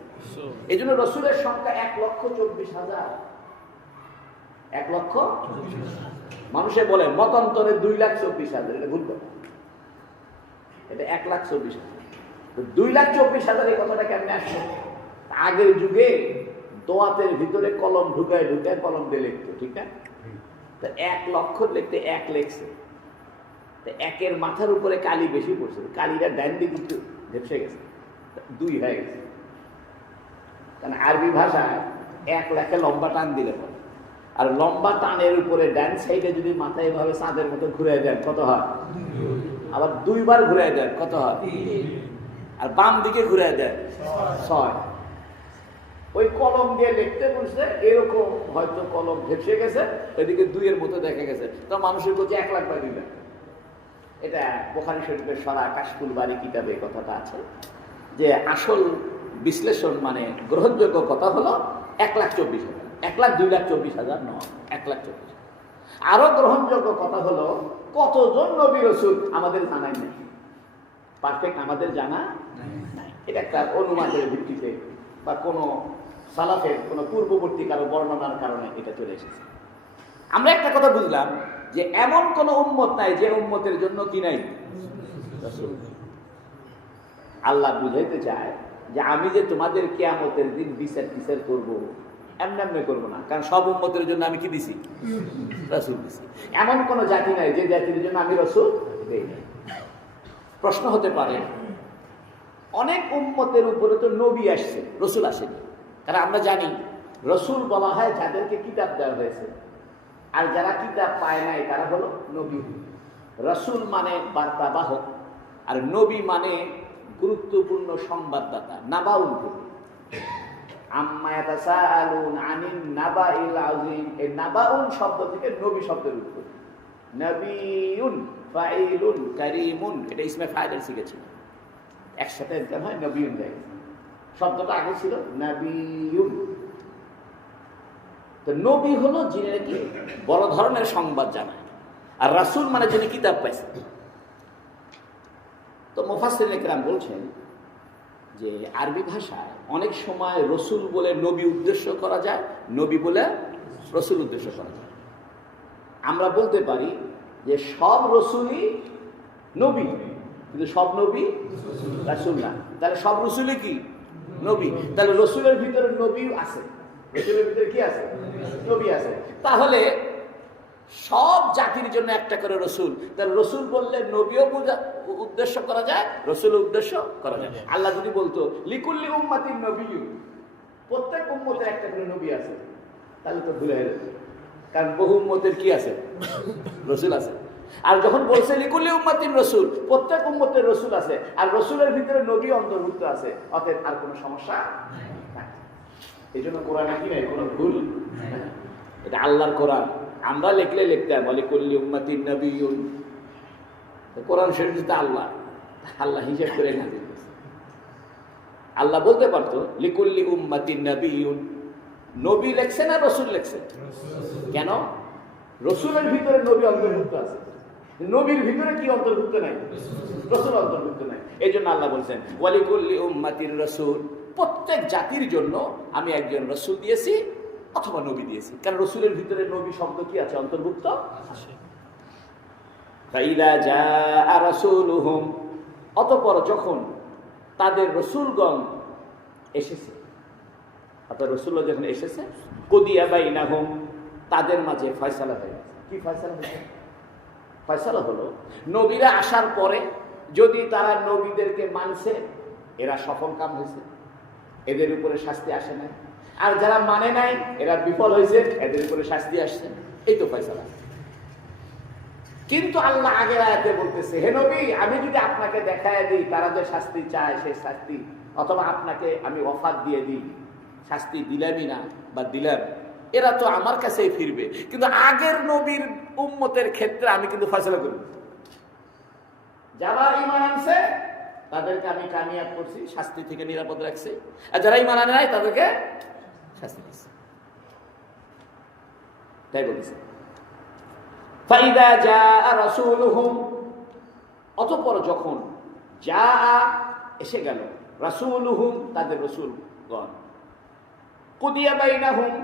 এই জন্য রাসূলের সংখ্যা 1,24,000। 1,00,000 মানুষে বলে মতান্তরে 2,24,000, এটা ভুল কথা। এটা 1,24,000। 2,24,000 এই কথাটা কেমনে আসছে? আগের যুগে দোয়াতের ভিতরে কলম ঢুকায় ঢুকায় কলম দিয়ে লিখতো, ঠিক না? 1,00,000 লিখতে 1 লেখছে, একের মাথার উপরে কালি বেশি পড়ছে, কালিটা ডান দিকে একটু ঝেপসে গেছে, 2 হয়ে গেছে। কারণ আরবি ভাষায় 1 লেখে লম্বা টান দিলে পরে, আর লম্বা টানের উপরে ডান সাইডে যদি মাথায় এভাবে চাঁদের মতো ঘুরে দেন কত হয়? আবার 2 বার ঘুরে দেন কত হয়? আর বাম দিকে ঘুরে দেন 6। ওই কলম দিয়ে লিখতে বসছে, এরকম হয়তো কলম ভেসে গেছে, এদিকে 2 এর মতো দেখা গেছে, তো মানুষের বলছে 1 লাখ বা 2 লাখ। এটা বুখারী শরীফের সরা কাশফুল বারী কিতাবে কথাটা আছে যে আসল বিশ্লেষণ মানে গ্রহণযোগ্য কথা হলো 1,24,000। 1,02,24,000 নয়, 1,24,000। আরো গ্রহণযোগ্য কথা হলো কতজন নবী রাসূল আমাদের জানাই নেই, পারফেক্ট আমাদের জানা নাই। এটা একটা অনুমানের ভিত্তিতে বা কোনো সালাফের কোনো পূর্ববর্তী কারো বর্ণনার কারণে এটা চলে এসেছে। আমরা একটা কথা বুঝলাম যে এমন কোন উম্মত নাই যে উম্মতের জন্য কি নাই রাসূল। আল্লাহ বুঝাইতে চায় যে আমি যে তোমাদের কিয়ামতের দিন বিচার করব, এমনি করবো না, কারণ সব উম্মতের জন্য আমি কি দিছি? রাসূল দিছি। এমন কোন জাতি নাই যে জাতির জন্য আমি রাসূল দেই নাই। প্রশ্ন হতে পারে অনেক উম্মতের উপরে তো নবী আসছে, রাসূল আসেনি। কারণ আমরা জানি রাসূল বলা হয় যাদেরকে কিতাব দেওয়া হয়েছে, আর যারা কিতাব পায় নাই তারা হলো নবী। রাসূল মানে বার্তাবাহক, আর নবী মানে গুরুত্বপূর্ণ সংবাদদাতা। নাবাউন থেকে আম্মা ইয়াতাসাআলুন আনিন নাবাইল আযীম, এই নাবাউন শব্দ থেকে নবী শব্দের উৎপত্তি। নবিয়ুন ফাইলুন কারীমুন, এটা ইসমে ফাইলের শিখেছিল, একসাথে হয় নবিয়ুন যায়। শব্দটা আগে ছিল নবিয়ুন। তো নবী হলো যিনি নাকি বড় ধরনের সংবাদ জানায়, আর রাসূল মানে যিনি কিতাব পাইছেন। তো মুফাসসিরিনে কেরাম বলছেন যে আরবি ভাষায় অনেক সময় রাসূল বলে নবী উদ্দেশ্য করা যায়, নবী বলে রাসূল উদ্দেশ্য করা যায়। আমরা বলতে পারি যে সব রাসূলই নবী, কিন্তু সব নবী রাসূল না। তাহলে সব রাসূলই কি নবী? তাহলে রাসূলের ভিতরে নবী আছে, রাসূলের ভিতরে কি আছে? নবী আছে। তাহলে সব জাতির জন্য একটা করে রাসূল, তাহলে রাসূল বললে নবীও উদ্দেশ্য করা যায়, রাসূল উদ্দেশ্য করা যায়। আল্লাহ যদি বলতো লিকুল্লি উম্মাতিন নবিয়্যুন, প্রত্যেক উম্মতের একটা করে নবী আছে, তাহলে তো ভুলে হয়ে যেত। কারণ বহু উম্মতের কি আছে? রাসূল আছে। আর যখন বলছে লিকুল্লি উম্মাতিন রাসূল, প্রত্যেক উম্মতের রাসূল আছে, আর রাসূলের ভিতরে নবী অন্তর্ভুক্ত আছে, অতএব আর কোনো সমস্যা নাই। এই জন্য কোরআনে কি নাই, কোনো ভুল নাই। এটা আল্লাহর কোরআন, আমরা লিখলে লিখতে হয় বলে লিকুল্লি উম্মাতিন নবিয়্যুন। কোরআন শরীফ তো আল্লাহ হিসাব করে নাযিল করেছে। আল্লাহ বলতে পারতো লিকুল্লি উম্মাতিন নবিয়্যুন, নবী লেখছে না রসুল লেখছে? কেন? রসুলের ভিতরে নবী অন্তর্ভুক্ত আছে, নবীর ভিতরে কি অন্তর্ভুক্ত নাই? রসুল অন্তর্ভুক্ত নাই। এই জন্য আল্লাহ বলছেন ওয়ালিকুল্লি উম্মাতির রাসূল, প্রত্যেক জাতির জন্য আমি একজন রসুল দিয়েছি অথবা নবী দিয়েছি। কারণ রসুলের ভিতরে নবী শব্দ কি আছে? অন্তর্ভুক্ত আছে। ফাইদা জাআ রাসূলুহুম, অতঃপর যখন তাদের রসুলগণ এসেছে, অর্থাৎ রসুল্লাহ যখন এসেছে, কুদিয়া বাইনাহুম, তাদের মাঝে ফয়সালা হয়ে গেছে। কি ফয়সালা হয়েছে? ফয়সালা হলো নবীরা আসার পরে যদি তারা নবীদেরকে মানছে, এরা সফল কাম হয়েছে, এদের উপরে শাস্তি আসে নাই। আর যারা মানে নাই, এরা বিফল হয়েছে, এদের উপরে শাস্তি আসছে। এই তো ফয়সালা। কিন্তু আল্লাহ আগের আয়াতে বলতেছে, হে নবী, আমি যদি আপনাকে দেখায় দিই তারা যে শাস্তি চায় সেই শাস্তি, অথবা আপনাকে আমি অফার দিয়ে দিই, শাস্তি দিলামই না বা দিলাম, এরা তো আমার কাছেই ফিরবে। কিন্তু আগের নবীর উম্মতের ক্ষেত্রে আমি কিন্তু ফয়সালা করি, যারা ঈমান আনছে তাদেরকে আমি কামিয়াব করছি, শাস্তি থেকে নিরাপদ রাখছি, আর যারা ঈমান আনে নাই তাদেরকে শাস্তি দিচ্ছি। তাই বলছে ফাইদা জাআ রাসূলুহুম, অতঃপর যখন জাআ এসে গেল, রাসূলুহুম তাদের রাসূলগণ, কুদিয়া বাইনাহুম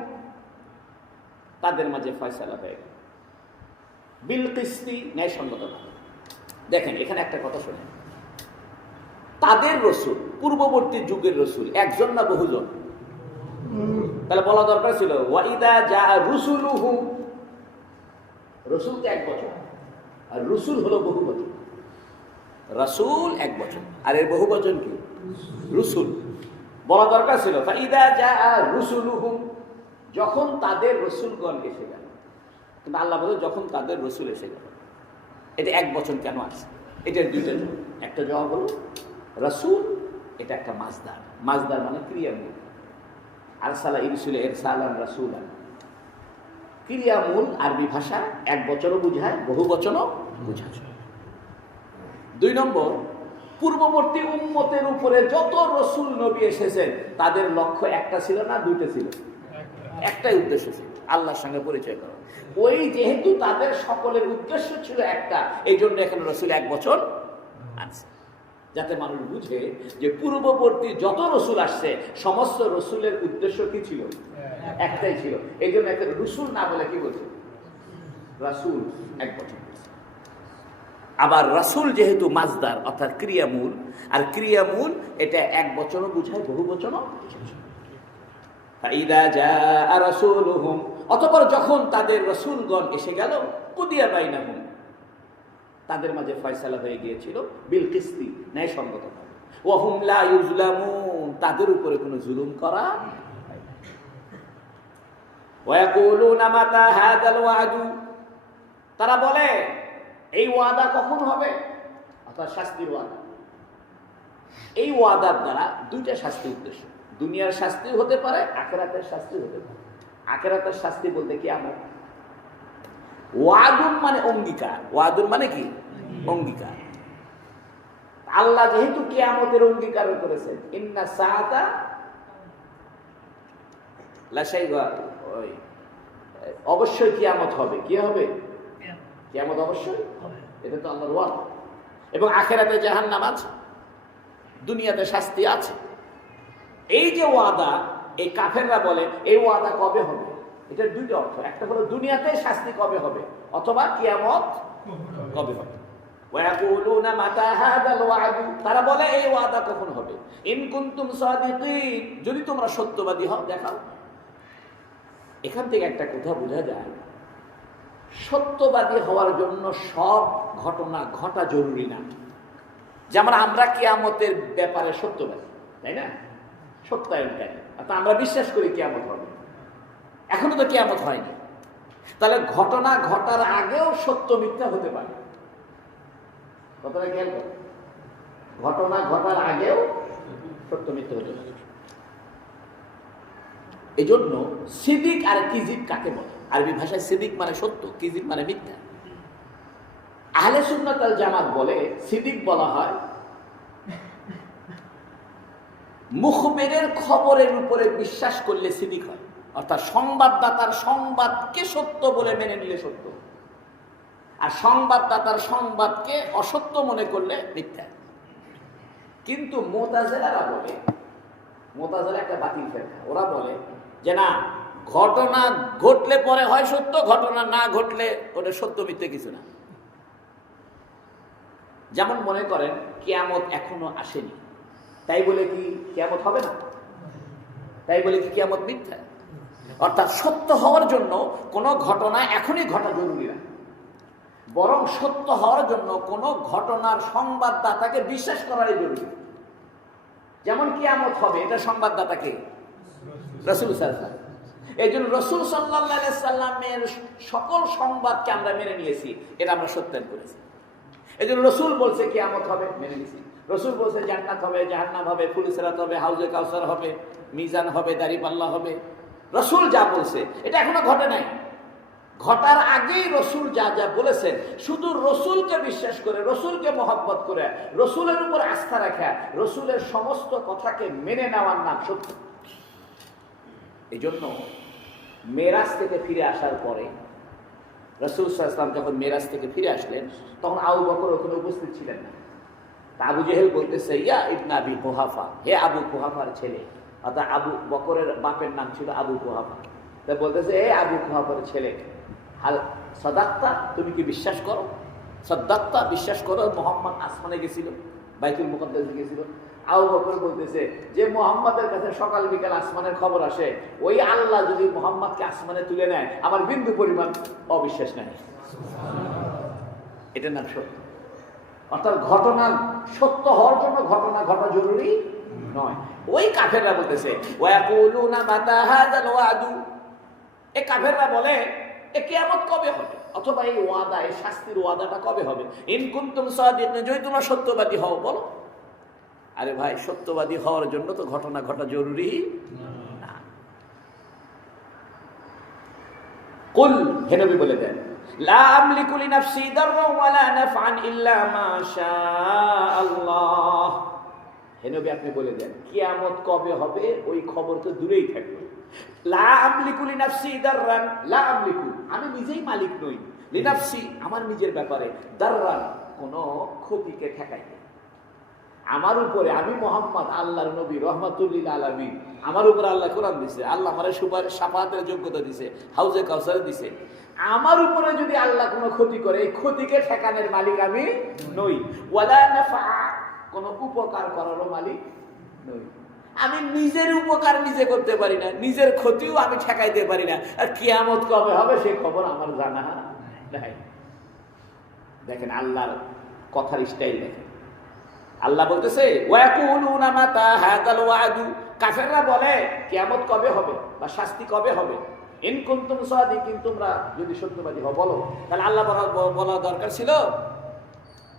তাদের মাঝে ফয়সালা হয়ে গেল, বিল কিসতি ন্যায়সঙ্গতভাবে। দেখেন এখানে একটা কথা শুনেন, তাদের রসুল পূর্ববর্তী যুগের রসুল একজন না বহুজন? তাহলে বলা দরকার ছিল ওয়াইদা জাআ রুসুলুহুম, রসুল তো এক বছর, আর রসুল হলো বহু বচন। রাসূল এক বচন, আর এর বহু বচন কি? রসুল। বলা দরকার ছিল ফাইদা জাআ রুসুলুহুম, যখন তাদের রসুলগণ এসে গেল। কিন্তু আল্লাহ বলে যখন তাদের রসুল এসে গেল। এটা এক বচন কেন আছে? এটার দুইটা জবাব। একটা জবাব হলো রাসূল, এটা একটা মাজদার, মাজদার মানে ক্রিয়ামূল। আরসালা ইরসুলা ইরসালান রাসূলান, ক্রিয়ামূল আরবি ভাষা এক বচনও বুঝায়, বহু বচনও বুঝায়। দুই নম্বর, পূর্ববর্তী উম্মতের উপরে যত রসুল নবী এসেছেন তাদের লক্ষ্য একটা ছিল না দুইটা ছিল? একটাই উদ্দেশ্য ছিল, আল্লাহর সঙ্গে পরিচয় করা। ওই যেহেতু তাদের সকলের উদ্দেশ্য ছিল একটা, এই জন্য এখানে রসুল এক বছর আছে, যাতে মানুষ বুঝে যে পূর্ববর্তী যত রসুল আসছে সমস্ত রসুলের উদ্দেশ্য কি ছিল? একটাই ছিল। এই জন্য একটা রসুল না বলে কি বলছে? রাসূল এক বছর। আবার রাসূল যেহেতু মাজদার অর্থাৎ ক্রিয়ামূল, আর ক্রিয়ামূল এটা এক বচনও বুঝায়, বহু বচনও। ফাইদা জাআ রাসূলুহুম, অতঃপর যখন তাদের রাসূলগণ এসে গেল, কুদিয়া বাইনাহুম তাদের মাঝে ফয়সালা হয়ে গিয়েছিল, বিল কিসতি ন্যায়সঙ্গতভাবে, ওয়া হুম লা ইউজলামুন তাদের উপরে কোনো জুলুম করা হয়নি। ওয়া ইয়াকুলুনা মাতা হাযাল ওয়াদু, তারা বলে এই ওয়াদা কখন হবে? অর্থাৎ শাস্তির ওয়াদা। এই ওয়াদার দ্বারা দুইটা শাস্তি উদ্দেশ্য, দুনিয়ার শাস্তি হতে পারে, আখিরাতের শাস্তি হতে পারে। আখিরাতের শাস্তি বলতে কিয়ামত। ওয়াদুন মানে অঙ্গীকার, ওয়াদুন মানে কি? অঙ্গীকার। আল্লাহ যেহেতু কিয়ামতের অঙ্গীকার করেছেন, ইন্না সাআতা লাশাইবা, অবশ্যই কিয়ামত হবে। কি হবে? কিয়ামত অবশ্যই হবে, এটা তো আল্লাহর ওয়াদা। এবং আখিরাতে জাহান্নাম আছে, দুনিয়াতে শাস্তি আছে। এই যে ওয়াদা, এই কাফেররা বলে এই ওয়াদা কবে হবে? এটার দুইটা অর্থ, একটা হলো দুনিয়াতে শাস্তি কবে হবে, অথবা কিয়ামত কবে হবে। ওয়ায়াকুলুনা মাতা হাযাল ওয়াদু, তারা বলে এই ওয়াদা কখন হবে? ইন কুনতুম সাদিকিন, যদি তোমরা সত্যবাদী হও দেখাও। এখান থেকে একটা কথা বোঝা যায়, সত্যবাদী হওয়ার জন্য সব ঘটনা ঘটা জরুরি না। যেমন আমরা কিয়ামতের ব্যাপারে সত্যবাদী, তাই না? সত্যায়নকারী, অর্থাৎ আমরা বিশ্বাস করি কিয়ামত হবে। এখনো তো কিয়ামত হয়নি, তাহলে ঘটনা ঘটার আগেও সত্য মিথ্যা হতে পারে। কথাটা খেয়াল করো, ঘটনা ঘটার আগেও সত্য মিথ্যা হতে পারে। এই জন্য সিদিক আর কিজিব কাকে বলে? আরবি ভাষায় সিদিক মানে সত্য, কিজিব মানে মিথ্যা। আহলে সুন্নাত ওয়াল জামাত বলে সিদিক বলা হয় মুখবেরের খবরের উপরে বিশ্বাস করলে সিদিক হয়, অর্থাৎ সংবাদদাতার সংবাদকে সত্য বলে মেনে নিলে সত্য, আর সংবাদদাতার সংবাদকে অসত্য মনে করলে মিথ্যা। কিন্তু মুতাজিলারা বলে, মুতাজিলা একটা বাতিল ফিরকা, ওরা বলে যে না, ঘটনা ঘটলে পরে হয় সত্য, ঘটনা না ঘটলে ওটা সত্য মিথ্যে কিছু না। যেমন মনে করেন কিয়ামত এখনো আসেনি, তাই বলে কি কিয়ামত হবে না? তাই বলে কি কিয়ামত মিথ্যা? অর্থাৎ সত্য হওয়ার জন্য কোনো ঘটনা এখনই ঘটা জরুরি না, বরং সত্য হওয়ার জন্য কোনো ঘটনার সংবাদদাতাকে বিশ্বাস করাই জরুরি। যেমন কিয়ামত হবে, এটা সংবাদদাতাকে রাসূল সাল্লাল্লাহু আলাইহি ওয়াসাল্লাম। এই জন্য রাসূল সাল্লাল্লাহু আলাইহি ওয়াসাল্লামের সকল সংবাদকে আমরা মেনে নিয়েছি, এটা আমরা সত্যায়ন করেছি। এই জন্য রাসূল বলছে কিয়ামত হবে, মেনে নিয়েছি। রাসূল বলছে জান্নাত হবে, জাহান্নাম হবে, ফুলসিরাত হবে, হাউজে কাউসার হবে, মিজান হবে, দাড়িপাল্লা হবে। রাসূল যা বলছে এটা এখনো ঘটে নাই। ঘটার আগেই রাসূল যা যা বলেছেন, শুধু রাসূলকে বিশ্বাস করে, রাসূলকে মহব্বত করে, রাসূলের উপর আস্থা রাখা, রাসূলের সমস্ত কথাকে মেনে নেওয়ার নাম সত্য। এই জন্য মেরাজ থেকে ফিরে আসার পরে রাসূল সাল্লাল্লাহু আলাইহি ওয়াসাল্লাম যখন মেরাজ থেকে ফিরে আসলেন, তখন আবু বকর ওখানে উপস্থিত ছিলেন না। আবু জেহেল বলতেছে, ইয়া ইবনে আবি কুহাফা, হে আবু কুহাফার ছেলে। অর্থাৎ আবু বকরের বাপের নাম ছিল আবু কুহাফা। তাই বলতেছে, হে আবু কুহাফার ছেলে, হাল সাদাক্তা, তুমি কি বিশ্বাস করো? সাদাক্তা, বিশ্বাস করো মুহাম্মদ আসমানে গেছিল, বাইতুল মুকাদ্দাসে গেছিল? আবু বকর বলতেছে যে মুহাম্মাদের কাছে সকাল বিকাল আসমানের খবর আসে, ওই আল্লাহ যদি মুহাম্মদকে আসমানে তুলে নেয়, আমার বিন্দু পরিমাণ অবিশ্বাস নাই। এটার নাম সত্য। অর্থাৎ ঘটনা সত্য হওয়ার জন্য ঘটনা ঘটা জরুরি নয়। ওই কাফেররা বলতেছে, ওয়াকুলুনা মাতা হাযাল ওয়াদু, এই কাফেররা বলে এ কিয়ামত কবে হবে, অথবা এই ওয়াদা, এই শাস্তির ওয়াদাটা কবে হবে? ইন কুনতুম সাদিকিন, যদি তোমরা সত্যবাদী হও বলো। আরে ভাই, সত্যবাদী হওয়ার জন্য তো ঘটনা ঘটা জরুরি না। কুল, হে নবী বলে দেন, লা আমলিকু লিনাফসি দাররান ওয়ালা নাফআন ইল্লা মা শাআল্লাহ। হে নবী আপনি বলে দেন, কিয়ামত কবে হবে ওই খবর তো দূরেই থাকবে। লা আমলিকু লিনাফসি দাররান, লা আমলিকু, আমি নিজেই মালিক নই, লিনাফসি, আমার নিজের ব্যাপারে, দাররান, কোনো ক্ষতিকে ঠেকাইতে। আমার উপরে, আমি মুহাম্মদ আল্লাহর নবী রাহমাতুল লিল আলামিন, আমার উপরে আল্লাহ কোরআন দিয়েছে, আল্লাহ আমার সুপারিশ শাফাআতের যোগ্যতা দিয়েছে, হাউজে কাউসার দিয়েছে। আমার উপরে যদি আল্লাহ কোনো ক্ষতি করে, এই ক্ষতিকে ঠেকানোর মালিক আমি নই। ওয়ালা নাফা, কোনো উপকার করারও মালিক নই। আমি নিজের উপকার নিজে করতে পারি না, নিজের ক্ষতিও আমি ঠেকাইতে পারি না। আর কিয়ামত কবে হবে সে খবর আমার জানা নাই। দেখেন আল্লাহর কথার স্টাইল দেখেন। আল্লাহ বলতেছে, ওয়াকুলুনা মাতা হাযাল ওয়াদু, কাফেররা বলে কিয়ামত কবে হবে বা শাস্তি কবে হবে। ইন কুনতুম সাদিকিন, তোমরা যদি সত্যবাদী হও বলো। তাহলে আল্লাহ বলা দরকার ছিল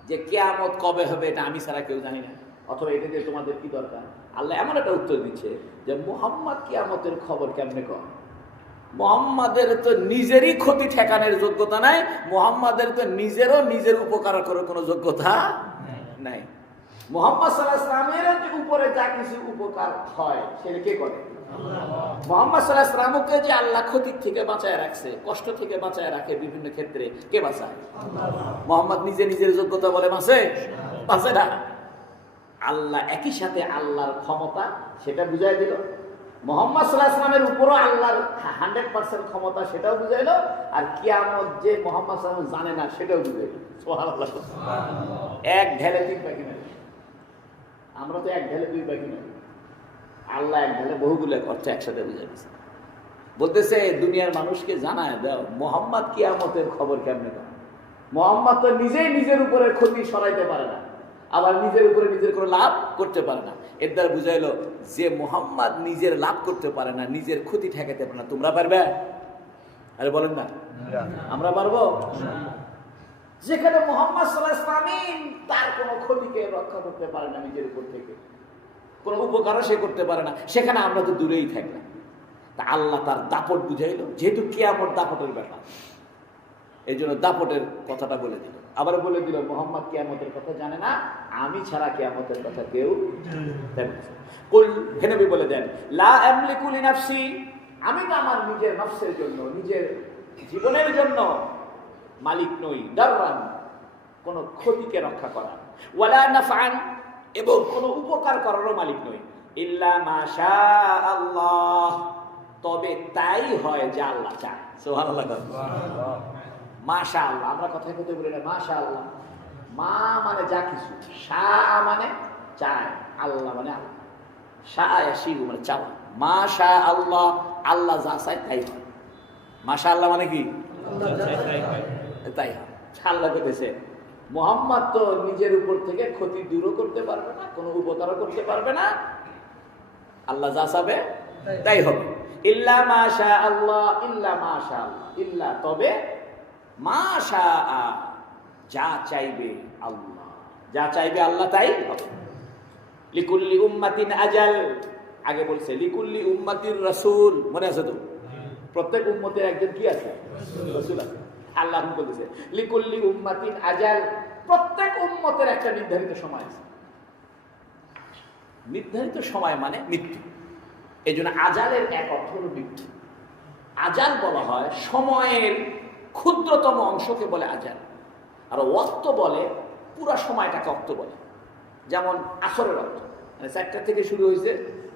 যে কিয়ামত কবে হবে এটা আমি ছাড়া কেউ জানি না, অথবা এটা দিয়ে তোমাদের কি দরকার। আল্লাহ এমন একটা উত্তর দিচ্ছে যে মুহাম্মদ কিয়ামতের খবর কেমনে কর? মুহাম্মাদের তো নিজেরই ক্ষতি ঠেকানোর যোগ্যতা নাই, মুহাম্মাদের তো নিজেরও নিজের উপকার করার কোনো যোগ্যতা নাই। মুহাম্মদ সাল্লাল্লাহু আলাইহি ওয়াসাল্লামের উপরে যা কিছু উপকার হয় সেটা কে করে? মুহাম্মদ সাল্লাল্লাহু আলাইহি ওয়াসাল্লামকে যে আল্লাহ ক্ষতি থেকে বাঁচায় রাখছে, কষ্ট থেকে বাঁচায় রাখে বিভিন্ন ক্ষেত্রে, কে বাঁচায়? মুহাম্মদ নিজে নিজের যোগ্যতা বলে বাঁচে না। আল্লাহ একই সাথে আল্লাহর ক্ষমতা সেটা বুঝাই দিল, মুহাম্মদ সাল্লাল্লাহু আলাইহি ওয়াসাল্লামের উপরও আল্লাহর 100% ক্ষমতা সেটাও বুঝাইলো, আর কিয়ামত যে মুহাম্মদ সাল্লাল্লাহু আলাইহি ওয়াসাল্লাম জানে না সেটাও বুঝাইলো। সুবহানাল্লাহ। এক ঢেলে তিন পাখি না, আমরা তো এক ঢেলে দুই পাখি না, আল্লাহ এক ঢেলে বহুগুলো করছে, একসাথে বুঝাই দিচ্ছে। বলতেছে দুনিয়ার মানুষকে জানায় দাও মুহাম্মদ কিয়ামতের খবর কেমনে করে। মুহাম্মদ তো নিজেই নিজের উপরে ক্ষতি সরাইতে পারে না, আবার নিজের উপরে নিজের কোনো লাভ করতে পারে না। এর দ্বারা বুঝাইলো যে মুহাম্মদ নিজের লাভ করতে পারে না, নিজের ক্ষতি ঠেকাতে পারে না, তোমরা পারবে? আরে বলেন না, আমরা পারবো? যেখানে মুহাম্মদ সাল্লাল্লাহু আলাইহি ওয়াসাল্লাম তার কোনো ক্ষতিকে রক্ষা করতে পারে না, নিজের উপর থেকে কোনো উপকারও সে করতে পারে না, সেখানে আমরা তো দূরেই থাকলাম। তা আল্লাহ তার দাপট বুঝাইলো, যেহেতু কিয়ামত দাপটের ব্যাপার, এই জন্য দাপটের কথাটা বলে দিল। আবার বলে দিল মুহাম্মদ কিয়ামতের কথা জানে না, আমি ছাড়া কিয়ামতের কথা কেউ জানে না। কুল, হে নবী বলে দেন, লা আমলিকু লিনাফসি, আমি তো আমার নিজের নফসের জন্য, নিজের জীবনের জন্য মালিক নই। দাররান, কোন ক্ষতিকে রক্ষা করা, ওয়ালা নাফআন, এবং কোন উপকার করারও মালিক নই। ইল্লা মাশা আল্লাহ, তবে তাই হয় যা আল্লাহ চায়। সুবহানাল্লাহ। মাশা আল্লাহ, আমরা কথায় কথায় বলি না মাশা আল্লাহ। মা মানে যা কিছু, শাহ মানে চায়, আল্লাহ মানে আল্লাহ। শাহ ইয়াশিউ মানে চাওয়া। মাশা আল্লাহ, আল্লাহ যা চায় তাই হয়। মাশা আল্লাহ মানে কি? তাই হয়। আল্লাহ বলেছে মুহাম্মদ তো নিজের উপর থেকে ক্ষতি দূরও করতে পারবে না, কোনো উপকারও করতে পারবে না, আল্লাহ যা চাবে তাই হবে। ইল্লা মাশা আল্লাহ, ইল্লা মাশা আল্লাহ, ইল্লা তবে মাশা, যা চাইবে আল্লাহ, যা চাইবে আল্লাহ তাই হবে। লিকুল্লি উম্মাতিন আজাল, আগে বলছে লিকুল্লি উম্মাতির রাসূল, মনে আছে তো? প্রত্যেক উম্মতের একজন কি আছে? রাসূল আছে। আল্লাহ বলেছে লিকুল্লি উম্মাতিন আজাল, প্রত্যেক উম্মতের একটা নির্ধারিত সময় আছে। নির্ধারিত সময় মানে মৃত্যু। এই জন্য আজালের এক অর্থ হল মৃত্যু। আজাল বলা হয় সময়ের ক্ষুদ্রতম অংশকে বলে আজাল, আর ওয়াক্ত বলে পুরা সময়টাকে অক্ত বলে। যেমন আসরের অর্থ, মানে 4টা থেকে শুরু হয়েছে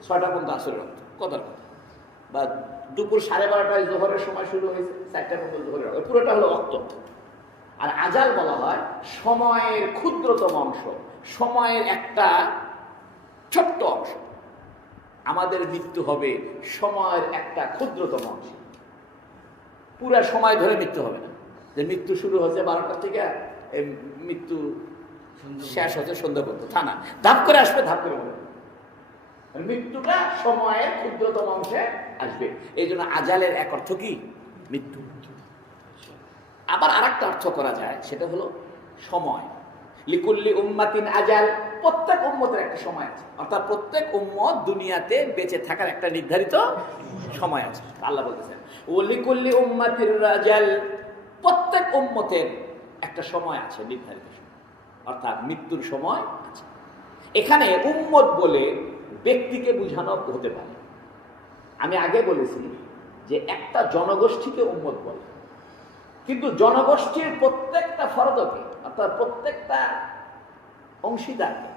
6টা পর্যন্ত আসরের অর্থ, কথার কথা। বা দুপুর 12:30টায় জোহরের সময় শুরু হয়েছে, 4টা পর্যন্ত জোহরের অর্থ, পুরোটা হলো অক্ত। আর আজাল বলা হয় সময়ের ক্ষুদ্রতম অংশ, সময়ের একটা ছোট্ট অংশ। আমাদের মৃত্যু হবে সময়ের একটা ক্ষুদ্রতম অংশ, পুরা সময় ধরে মৃত্যু হবে না। যে মৃত্যু শুরু হচ্ছে 12টা থেকে, মৃত্যু শেষ হচ্ছে সন্ধ্যা পর্যন্ত, তা না, ধাপ করে আসবে, ধাপ করে হবে। মৃত্যুটা সময়ের ক্ষুদ্রতম অংশে আসবে। এই জন্য আজালের এক অর্থ কি? মৃত্যু। আবার আরেকটা অর্থ করা যায়, সেটা হলো সময়। লিকুল্লি উম্মাতিন আজাল, প্রত্যেক উম্মতের একটা সময় আছে, অর্থাৎ প্রত্যেক উম্মত দুনিয়াতে বেঁচে থাকার একটা নির্ধারিত সময় আছে। আল্লাহ বলতেছেন ও লিকুল্লি উম্মাতির আজাল, প্রত্যেক উম্মতের একটা সময় আছে, নির্ধারিত সময়, অর্থাৎ মৃত্যুর সময় আছে। এখানে উম্মত বলে ব্যক্তিকে বোঝানো হতে পারে। আমি আগে বলেছি যে একটা জনগোষ্ঠীকে উম্মত বলে, কিন্তু জনগোষ্ঠীর প্রত্যেকটা ফরদকে, অর্থাৎ প্রত্যেকটা অংশীদারকে,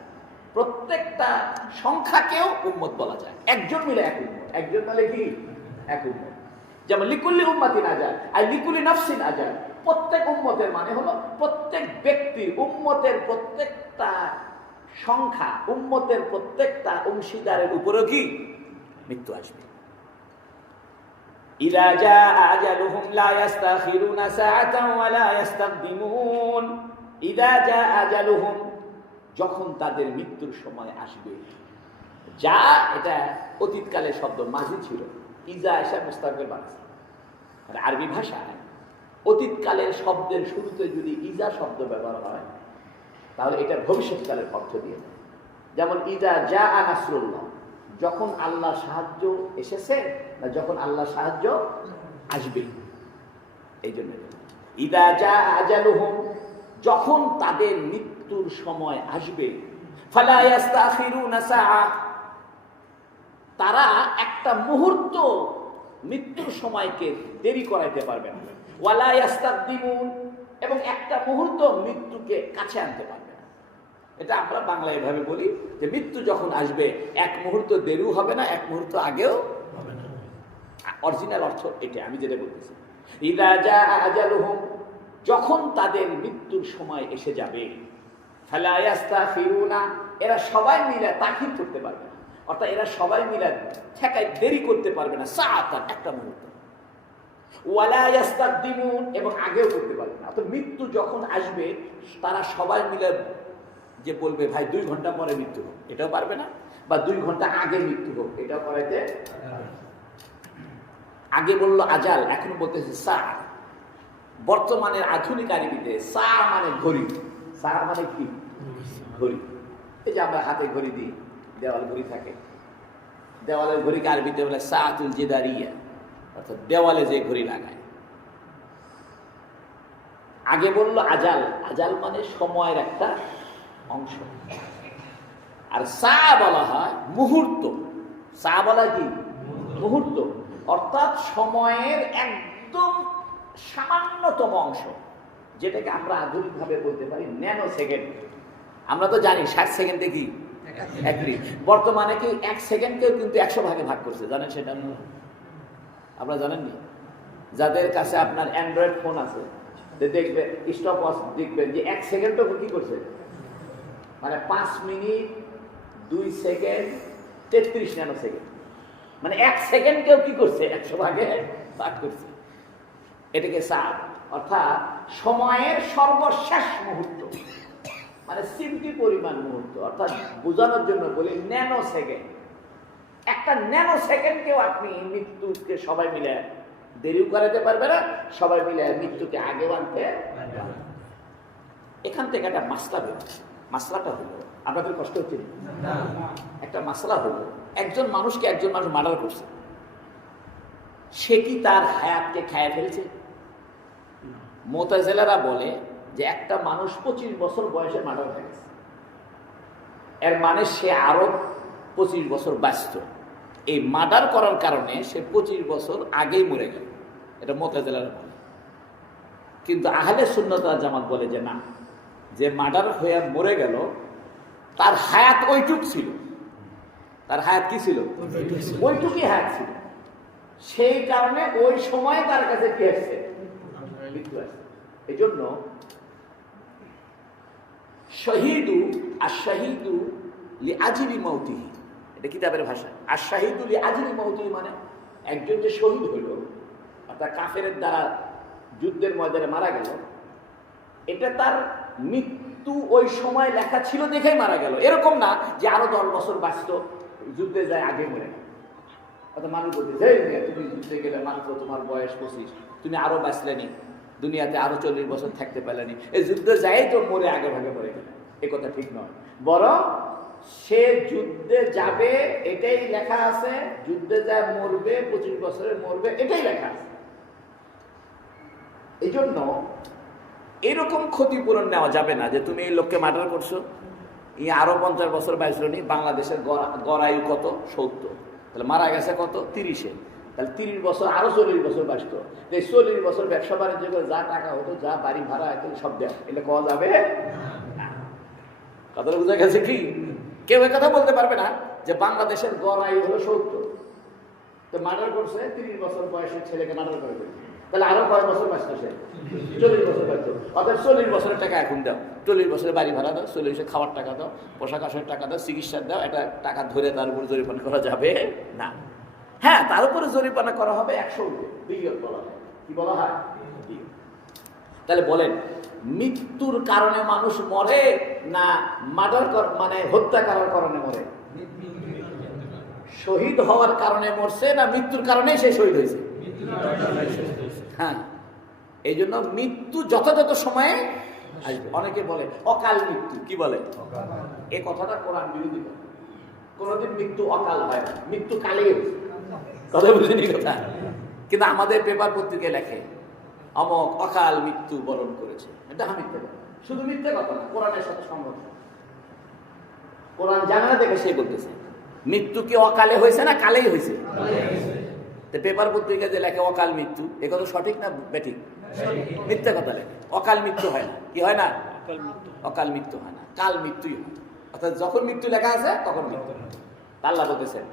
প্রত্যেকটা সংখ্যাকেও উম্মত বলা যায়। একজন মিলে এক উম্মত, একজন মিলে কি এক উম্মত। যেমন লিকুল্লি উম্মাতিন আজাল আর লিকুল্লি নাফসিন আজাল, প্রত্যেক উম্মতের মানে হলো প্রত্যেক ব্যক্তির, উম্মতের প্রত্যেকটা সংখ্যা, উম্মতের প্রত্যেকটা অংশীদারের উপরেও কি মৃত্যু আসবে। ইযা জাআ আজালুহুম লা ইস্তাখিরুনা সাআতান ওয়া লা ইস্তাকদিমুন। ইযা জাআ আজালুহুম, যখন তাদের মৃত্যুর সময় আসবে। যা, এটা অতীতকালের শব্দ, মাঝি ছিল। ইজা এসা মুস্তাকবিল বানাচ্ছে। আর আরবি ভাষায় অতীতকালের শব্দের শুরুতে যদি ইজা শব্দ ব্যবহার হয়, তাহলে এটা ভবিষ্যৎকালের অর্থ দিয়ে দেয়। যেমন ইজা জাআ নাসরুল্লাহ, যখন আল্লাহ সাহায্য এসেছে, না যখন আল্লাহ সাহায্য আসবে। এই জন্য ইজা জাআ আজালুহুম, যখন তাদের মৃত্যুর সময় আসবে। ফালা ইস্তাখিরুনা সাআ, তারা একটা মুহূর্ত মৃত্যুর সময়কে দেরি করাইতে পারবে না। ওয়ালা ইস্তাকদিমুন, এবং একটা মুহূর্ত মৃত্যুকে কাছে আনতে পারবে না। এটা আমরা বাংলায় এভাবে বলি যে মৃত্যু যখন আসবে এক মুহূর্ত দেরিও হবে না, এক মুহূর্ত আগেও হবে না। অরিজিনাল অর্থ এটা আমি যেটা বলতেছি। ইযা জাআ আজালুহুম, যখন তাদের মৃত্যুর সময় এসে যাবে। ফালা ইস্তাখিরুনা, এরা সবাই মিলে তাখির করতে পারবে না, অর্থাৎ এরা সবাই মিলে ঠেকায় দেরি করতে পারবে না, সাআতান, একটা মুহূর্ত। ওয়ালা ইস্তাকদিমুন, এবং আগেও করতে পারবে না। অর্থাৎ মৃত্যু যখন আসবে তারা সবাই মিলে যে বলবে ভাই 2 ঘন্টা পরে মৃত্যু হোক, এটাও পারবে না, বা 2 ঘন্টা আগে মৃত্যু হোক, এটাও করাইতে। আগে বললো আজাল, এখন বলতেছে সা। বর্তমানের আধুনিক আরবিতে সা মানে ঘড়ি। সা মানে কি? ঘড়ি। এই যে আমরা হাতে ঘড়ি দিই, দেওয়াল ঘড়ি থাকে, দেওয়ালের ঘড়িকে আরবিতে বলে সাআতুল জিদারিয়া, অর্থাৎ দেওয়ালে যে ঘড়ি লাগায়। আগে বললো আজাল, আজাল মানে সময়ের একটা অংশ। আর সা বলা হয় মুহূর্ত। সা বলা কি? মুহূর্ত। অর্থাৎ সময়ের একদম সামান্যতম অংশ, যেটাকে আমরা আধুনিকভাবে বলতে পারি ন্যানো সেকেন্ড। আমরা তো জানি 60 সেকেন্ডে কি 1 মিনিট। বর্তমানে কি 1 সেকেন্ডকেও কিন্তু 100 ভাগে ভাগ করছে, জানেন সেটা? আপনারা জানেননি? যাদের কাছে আপনার অ্যান্ড্রয়েড ফোন আছে, দেখবে স্টপ ওয়াচ দেখবেন যে 1 সেকেন্ডও কি করছে, মানে 5 মিনিট 2 সেকেন্ড 33 ন্যানো সেকেন্ড, মানে 1 সেকেন্ডকেও কি করছে 100 ভাগে ভাগ করছে। এটাকে সার, অর্থাৎ সময়ের সর্বশেষ মুহূর্ত, মানে সিমটি পরিমাণ মুহূর্ত, অর্থাৎ বোঝানোর জন্য বলি ন্যানো সেকেন্ড। একটা ন্যানো সেকেন্ডকেও আপনি মৃত্যুকে সবাই মিলে দেরিও করাতে পারবে না, সবাই মিলে মৃত্যুকে আগে বাঁধতে। এখান থেকে একটা মাসলা বেরোচ্ছে। মাসলাটা হলো, আপনাদের কষ্ট হচ্ছে না? একটা মাসলা হলো, একজন মানুষকে একজন মানুষ মার্ডার করছে, সে কি তার হায়াতকে খায় ফেলছে? মুতাজিলারা বলে যে একটা মানুষ 25 বছর বয়সে মার্ডার হয়ে গেছে, এর মানে সে আরো 25 বছর বাঁচত। এই মার্ডার করার কারণে সে 25 বছর আগেই মরে গেল, এটা মুতাজিলারা বলে। কিন্তু আহলে সুন্নাত ওয়াল জামাত বলে যে না, যে মার্ডার হয়ে মরে গেল তার হায়াত ওইটুক ছিল। তার হায়াত কি ছিল? ওইটুকুই হায়াত ছিল। সেই কারণে ওই সময় তার কাছে কি আসছে? মৃত্যু আসছে। এই জন্য শহীদু আর শাহিদু লি আজিলি মাউতিহি, এটা কিতাবের ভাষা। আর শাহিদু লি আজিলি মাউতিহি মানে একজন যে শহীদ হইল, অর্থাৎ কাফেরের দ্বারা যুদ্ধের ময়দানে মারা গেল, এটা তার মৃত্যু ওই সময় লেখা ছিল দেখেই মারা গেল। এরকম না যে আরো 10 বছর বাঁচত, যুদ্ধে যায় আগে মরে গেল। অর্থাৎ মানুষ বলতে, তুমি যুদ্ধে গেলে মাত্র তোমার বয়স 25, তুমি আরো বাঁচলেনি, দুনিয়াতে আরো 40 বছর থাকতে পারলেনি, এই যুদ্ধে যাই তো মরে আগে ভাগে মরে গেল। এ কথা ঠিক নয়, বরং সে যুদ্ধে যাবে এটাই লেখা আছে, যুদ্ধে যায় মরবে, 25 বছরে মরবে, এটাই লেখা আছে। এই জন্য এরকম ক্ষতিপূরণ নেওয়া যাবে না যে তুমি এই লোককে মার্ডার করছো, ই আরো 50 বছর বাঁচলনি। বাংলাদেশের গড়ায়ু কত? 70, তাহলে মারা গেছে কত? 30-এ, তাহলে 30 বছর আরো 40 বছর বাঁচত। এই 40 বছর ব্যবসা বাণিজ্য করে যা টাকা হতো, যা বাড়ি ভাড়া হতো, সব দেয়, এটা পাওয়া যাবে না। কথাটা বোঝা গেছে কি? কেউ কথা বলতে পারবে না যে বাংলাদেশের গড়ায়ু হলো 70, তো মার্ডার করছে 30 বছর বয়সের ছেলেকে মার্ডার করে দিয়েছে, তাহলে আরো কয় বছর বাঁচত? সে 40 বছর বাঁচত। অর্থাৎ 40 বছরের টাকা এখন দাও, 40 বছরের বাড়ি ভাড়া দাও, 40 খাওয়ার টাকা দাও, পোশাক আশাকের টাকা দাও, চিকিৎসার দাও, এটা টাকা ধরে তার উপর জরিমানা করা যাবে না। হ্যাঁ, তার উপরে জরিমানা করা হবে 100 বিলিয়ন বলা হয়। কি বলা হয়? তাহলে বলেন, মৃত্যুর কারণে মানুষ মরে না মার্ডার মানে হত্যা করার কারণে মরে? শহীদ হওয়ার কারণে মরছে না মৃত্যুর কারণে সে শহীদ হয়েছে? হ্যাঁ, এই জন্য মৃত্যু যথাযথ সময়ে আসবে। অনেকে বলে অকাল মৃত্যু। কি বলে? এই কথাটা কোরআন বিরোধী। কোনদিন মৃত্যু অকাল হয় না, মৃত্যু কালেই হয়েছে। কথা বুঝিনি কথা? কিন্তু আমাদের পেপার পত্রিকায় লেখে অমক অকাল মৃত্যু বরণ করেছে। এটা মিথ্যে কথা, শুধু মিথ্যে কথা না, কোরআনের সাথে সংঘর্ষ। কোরআন জানা না দেখে সে বলতেছে মৃত্যু কি অকালে হয়েছে না কালেই হয়েছে? পেপার পত্রিকা যে লেখে অকাল মৃত্যু, এ কথা সঠিক না বেঠিক? মিথ্যে কথা লেখে। অকাল মৃত্যু হয় না। কি হয় না? অকাল মৃত্যু হয় না, কাল মৃত্যুই হয়। অর্থাৎ যখন মৃত্যু লেখা আছে তখন মৃত্যু। আল্লাহ বলতেছেন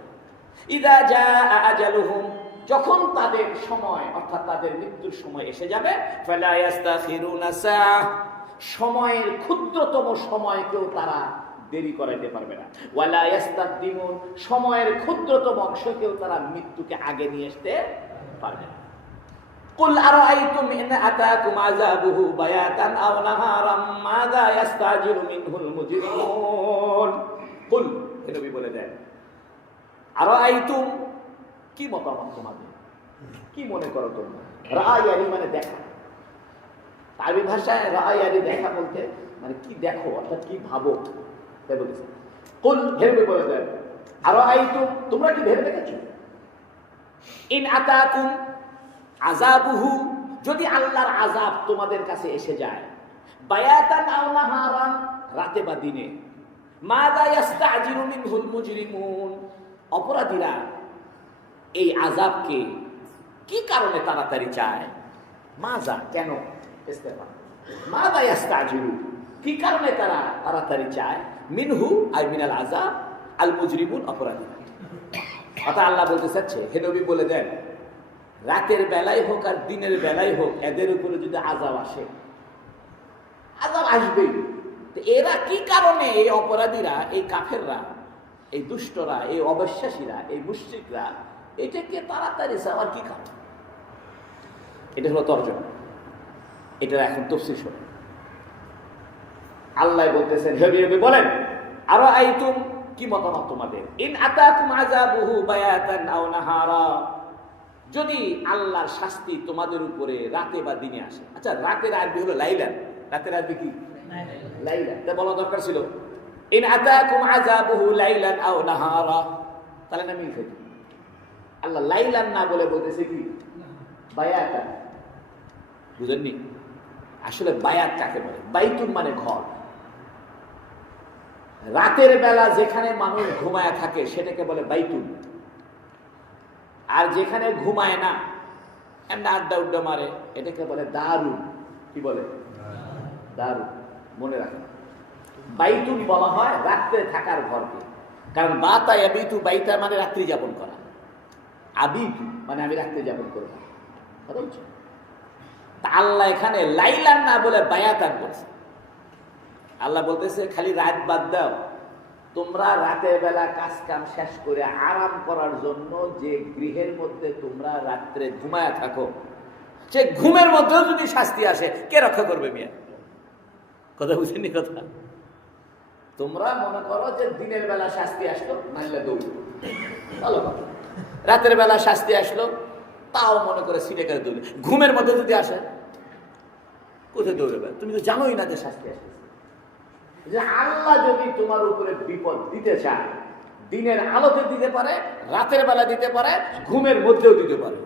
ইদা জাআ আজালুহুম, যখন তাদের সময় অর্থাৎ তাদের মৃত্যুর সময় এসে যাবে, ফালা ইস্তাখিরুনা সাআ, সময়ের ক্ষুদ্রতম সময়কেও তারা দেরি করাইতে পারবে না। ওয়ালা ইস্তাকদিমুন, সময়ের ক্ষুদ্রতম অংশকেও তারা মৃত্যুকে আগে নিয়ে আসতে পারবে না। কুল আরাআইতুম ইন আতাকুম আযাবুহু বায়াতান আও নাহারাম মাযা ইস্তাজিরু মিনহুল মুজরিমুন। কুল, নবী বলে দেন, আরাআইতুম, কি মতামত তোমাদের, কি মনে করো তোমরা? রাআয়ানি মানে দেখা, আরবি ভাষায় রাআয়ানি দেখা বলতে মানে কি দেখো, অর্থাৎ কি ভাবো, তাই বলেছে। কুল, ভেবে বলে দেন, আরাআইতুম, তোমরা কি ভেবে দেখেছো? ইন আতাকুম আযাবুহু, যদি আল্লাহর আযাব তোমাদের কাছে এসে যায়, বায়াতান আও নাহারান, রাতে বা দিনে, মাযা ইস্তাজিরু মিনহুল মুজরিমুন, অপরাধীরা এই আযাবকে কি কারণে তাড়াতাড়ি চায়? মাজা, কেন? ইস্তেফাম মাযা ইস্তাজিলু, কি কারণে তারা তাড়াতাড়ি চায়? মিনহু আই মিনাল আযাব আল মুজরিমুন, অপরাধী। অর্থাৎ আল্লাহ বলতে চাচ্ছে, হে নবী বলে দেন, রাতের বেলায় হোক আর দিনের বেলায় হোক এদের উপরে যদি আযাব আসে, আযাব আসবেই। তো এরা কি কারণে, এই অপরাধীরা, এই কাফেররা, এই দুষ্টরা, এই অবিশ্বাসীরা, এই মুশরিকরা এটাকে তাড়াতাড়ি চাওয়ার কি কারণ? এটা হলো তর্জমা। এটা এখন তাফসীর শোনো। আল্লাহ বলতেছেন, হে নবী বলেন, আরা আইতুম, কি মতামত তোমাদের, ইন আতাকুম আযাবুহু বায়াতান আও নাহারা, যদি আল্লাহর শাস্তি তোমাদের উপরে রাতে বা দিনে আসে। আচ্ছা, রাতের আরবি হলো লাইলান, রাতের আরবি কি? লাইলান। তা বলা দরকার ছিল ইন আতাকুম আযাবুহু লাইলান আও নাহারা, তাহলে না মিল থাকে। আল্লাহ লাইলান না বলে বলতেছে কি? বায়াতান। বুঝেননি? আসলে বায়াত কাকে বলে? বাইতুন মানে ঘর। রাতের বেলা যেখানে মানুষ ঘুমায় থাকে সেটাকে বলে বাইতুন। আর যেখানে ঘুমায় না, এমনি আড্ডা উড্ডা মারে, এটাকে বলে দারুন। কি বলে? দারুন। মনে রাখেন, বাইতুন বলা হয় রাত্রে থাকার ঘরকে। কারণ বাতা আবিতু, বাইতা মানে রাত্রি যাপন করা, আবিতু মানে আমি রাত্রি যাপন করব। কথা বলছো? তা আল্লাহ এখানে লাইলান না বলে বায়াতান বলছে। আল্লাহ বলতেছে, খালি রাত বাদ দাও, তোমরা রাতের বেলা কাজ কাম শেষ করে আরাম করার জন্য যে গৃহের মধ্যে তোমরা রাত্রে ঘুমায়া থাকো, সে ঘুমের মধ্যেও যদি শাস্তি আসে, কে রক্ষা করবে? মিয়া, কথা বুঝেনি? কথা, তোমরা মনে করো যে দিনের বেলা শাস্তি আসলো, মানলে দৌড়, ভালো কথা। রাতের বেলা শাস্তি আসলো, তাও মনে করে সিটে করে দৌড়ে। ঘুমের মধ্যে যদি আসে, কোথায় দৌড়বে? তুমি তো জানোই না যে শাস্তি আসবে। যে আল্লাহ যদি তোমার উপরে বিপদ দিতে চায়, দিনের আলোতে দিতে পারে, রাতের বেলা দিতে পারে, ঘুমের মধ্যেও দিতে পারে।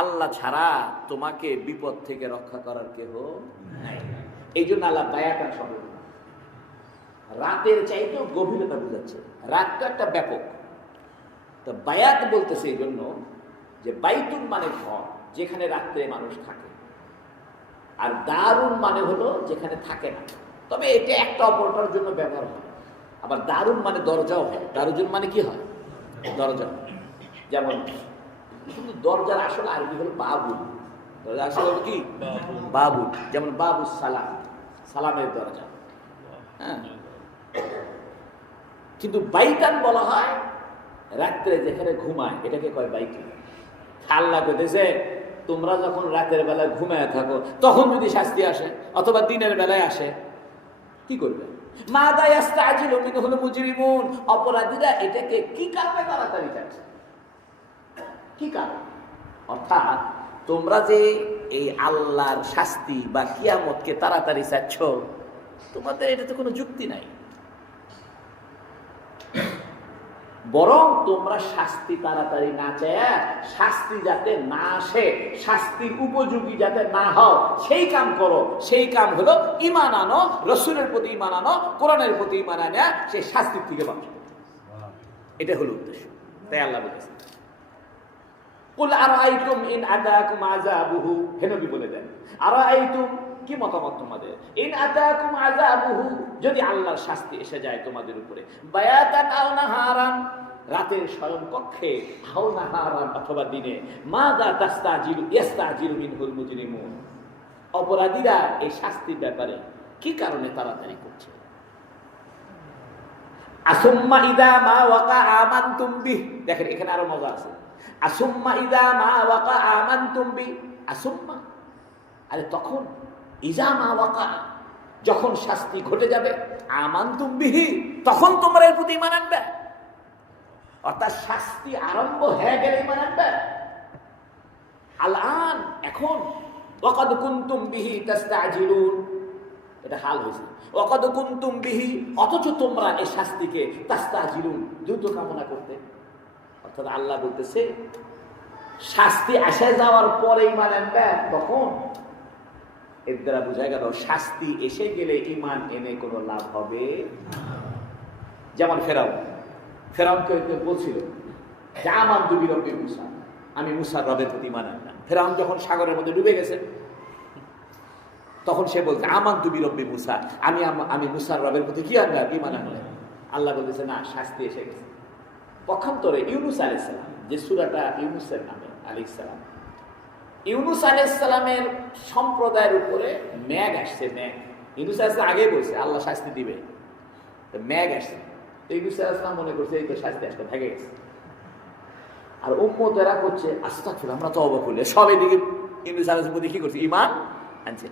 আল্লাহ ছাড়া তোমাকে বিপদ থেকে রক্ষা করার কেহ নাই। এই জন্য আল্লাহ বায়াতান শব্দ, রাতের চাইতেও গভীরতা বোঝাচ্ছে। রাত তো একটা ব্যাপক, তো বায়াত বলতেছে এই জন্য যে বাইতুন মানে ঘর, যেখানে রাত্রে মানুষ থাকে, আর দারুন মানে হলো যেখানে থাকে না। তবে এটা একটা অপরটার জন্য ব্যবহার হয়। আবার দারুন মানে দরজাও হয়। দারুন মানে কি হয়? দরজা। যেমন কিন্তু দরজার আসলে আরবি হলো বাবু। দরজা আসলে হলো কি? বাবু। যেমন বাবু সালাম, সালামের দরজা। হ্যাঁ, কিন্তু বাইতান বলা হয় রাত্রে যেখানে ঘুমায়, এটাকে কয় বাইতুন। আল্লাহ কইতেছে, তোমরা যখন রাতের বেলায় ঘুমায় থাকো, তখন যদি শাস্তি আসে অথবা দিনের বেলায় আসে, কি করবে? মাযা ইস্তাজিলু মিনহুল মুজরিমুন, অপরাধীরা এটাকে কি কারণে তাড়াতাড়ি চাচ্ছে? কি কারণ? অর্থাৎ তোমরা যে এই আল্লাহর শাস্তি বা কিয়ামতকে তাড়াতাড়ি চাচ্ছ, তোমাদের এটাতে কোনো যুক্তি নাই। বরং তোমরা শাস্তি তাড়াতাড়ি না চায়, শাস্তি যাতে না আসে, শাস্তির উপযোগী যাতে না হও, সেই কাম করো। সেই কাম হলো ঈমান আনো, রাসূলের প্রতি ঈমান আনো, কোরআনের প্রতি ঈমান আনা, সেই শাস্তির থেকে বাঁচো। এটা হলো উদ্দেশ্য। তাই আল্লাহ বলেছেন, কুল আরাআইতুম ইন আতাকুম আযাবুহু, হে নবী বলে দেন, আরাআইতুম, কি মতামত তোমাদের, ইন আতাকুম আযাবুহু, যদি আল্লাহর শাস্তি এসে যায় তোমাদের উপরে, বায়াতান আও নাহারান, রাতের শয়ন কক্ষে, আও নাহারান অথবা দিনে, মাযা তাস্তাজিলু ইস্তাজিলু মিনহুল মুজরিমুন, অপরাধীরা এই শাস্তির ব্যাপারে কি কারণে তাড়াতাড়ি করছে? আসুম্মা ইদা মা ওয়াকা আমানতুম বিহ, দেখেন এখানে আরো মজা আছে। আসুম্মা ইদা মা ওয়াকা আমানতুম বিহ, আসুম্মা, আরে তখন, ইজা মা ওয়াকা, যখন শাস্তি ঘটে যাবে, আমানতুম বিহি, তখন তোমরা এর প্রতি ঈমান আনবে। অর্থাৎ শাস্তি আরম্ভ হয়ে গেলে ঈমান আনবে। আলান, এখন, ওয়াকাদ কুনতুম বিহি তাস্তাজিলুন, এটা হাল হয়েছে। ওয়াকাদ কুনতুম বিহি, অথচ তোমরা এই শাস্তিকে তাস্তাজিলুন, দ্রুত কামনা করতে। অর্থাৎ আল্লাহ বলতেছে, শাস্তি আসে যাওয়ার পরে ঈমান আনবে, তখন। এর দ্বারা বোঝা গেল শাস্তি এসে গেলে ঈমান এনে কোনো লাভ হবে। যেমন ফেরাউন, ফেরাউনকে বলছিল যে আমানতু বিরব্বি মূসা, আমি মুসার রবের প্রতি ঈমান আনলাম। ফেরাউন যখন সাগরের মধ্যে ডুবে গেছে তখন সে বলছে আমানতু বিরব্বি মুসা, আমি মুসার রবের প্রতি কি আনলাম? ঈমান আনলাম। আল্লাহ বলতেছে না, শাস্তি এসে গেছে। পক্ষান্তরে ইউনুস আলাইহিস সালাম, যে সূরাটা ইউনুসের নামে আলাইহিস সালাম, ইউনুস আলাইহিস সালামের সম্প্রদায়ের উপরে মেঘ আসছে। মেঘ ইউনুস আলাইহিস সালাম আগেই বলছে আল্লাহ শাস্তি দিবে, মেঘ আসছে। তো ইউনুস আলাইহিস সালাম মনে করছে এই তো শাস্তি আসতে ভেঙে গেছে। আর উম্মতেরা করছে আস্তাগফিরুল্লাহ, আমরা তওবা করি। সব এদিকে ইউনুস আলাইহিস সালাম কি করছে? ঈমান আনছে।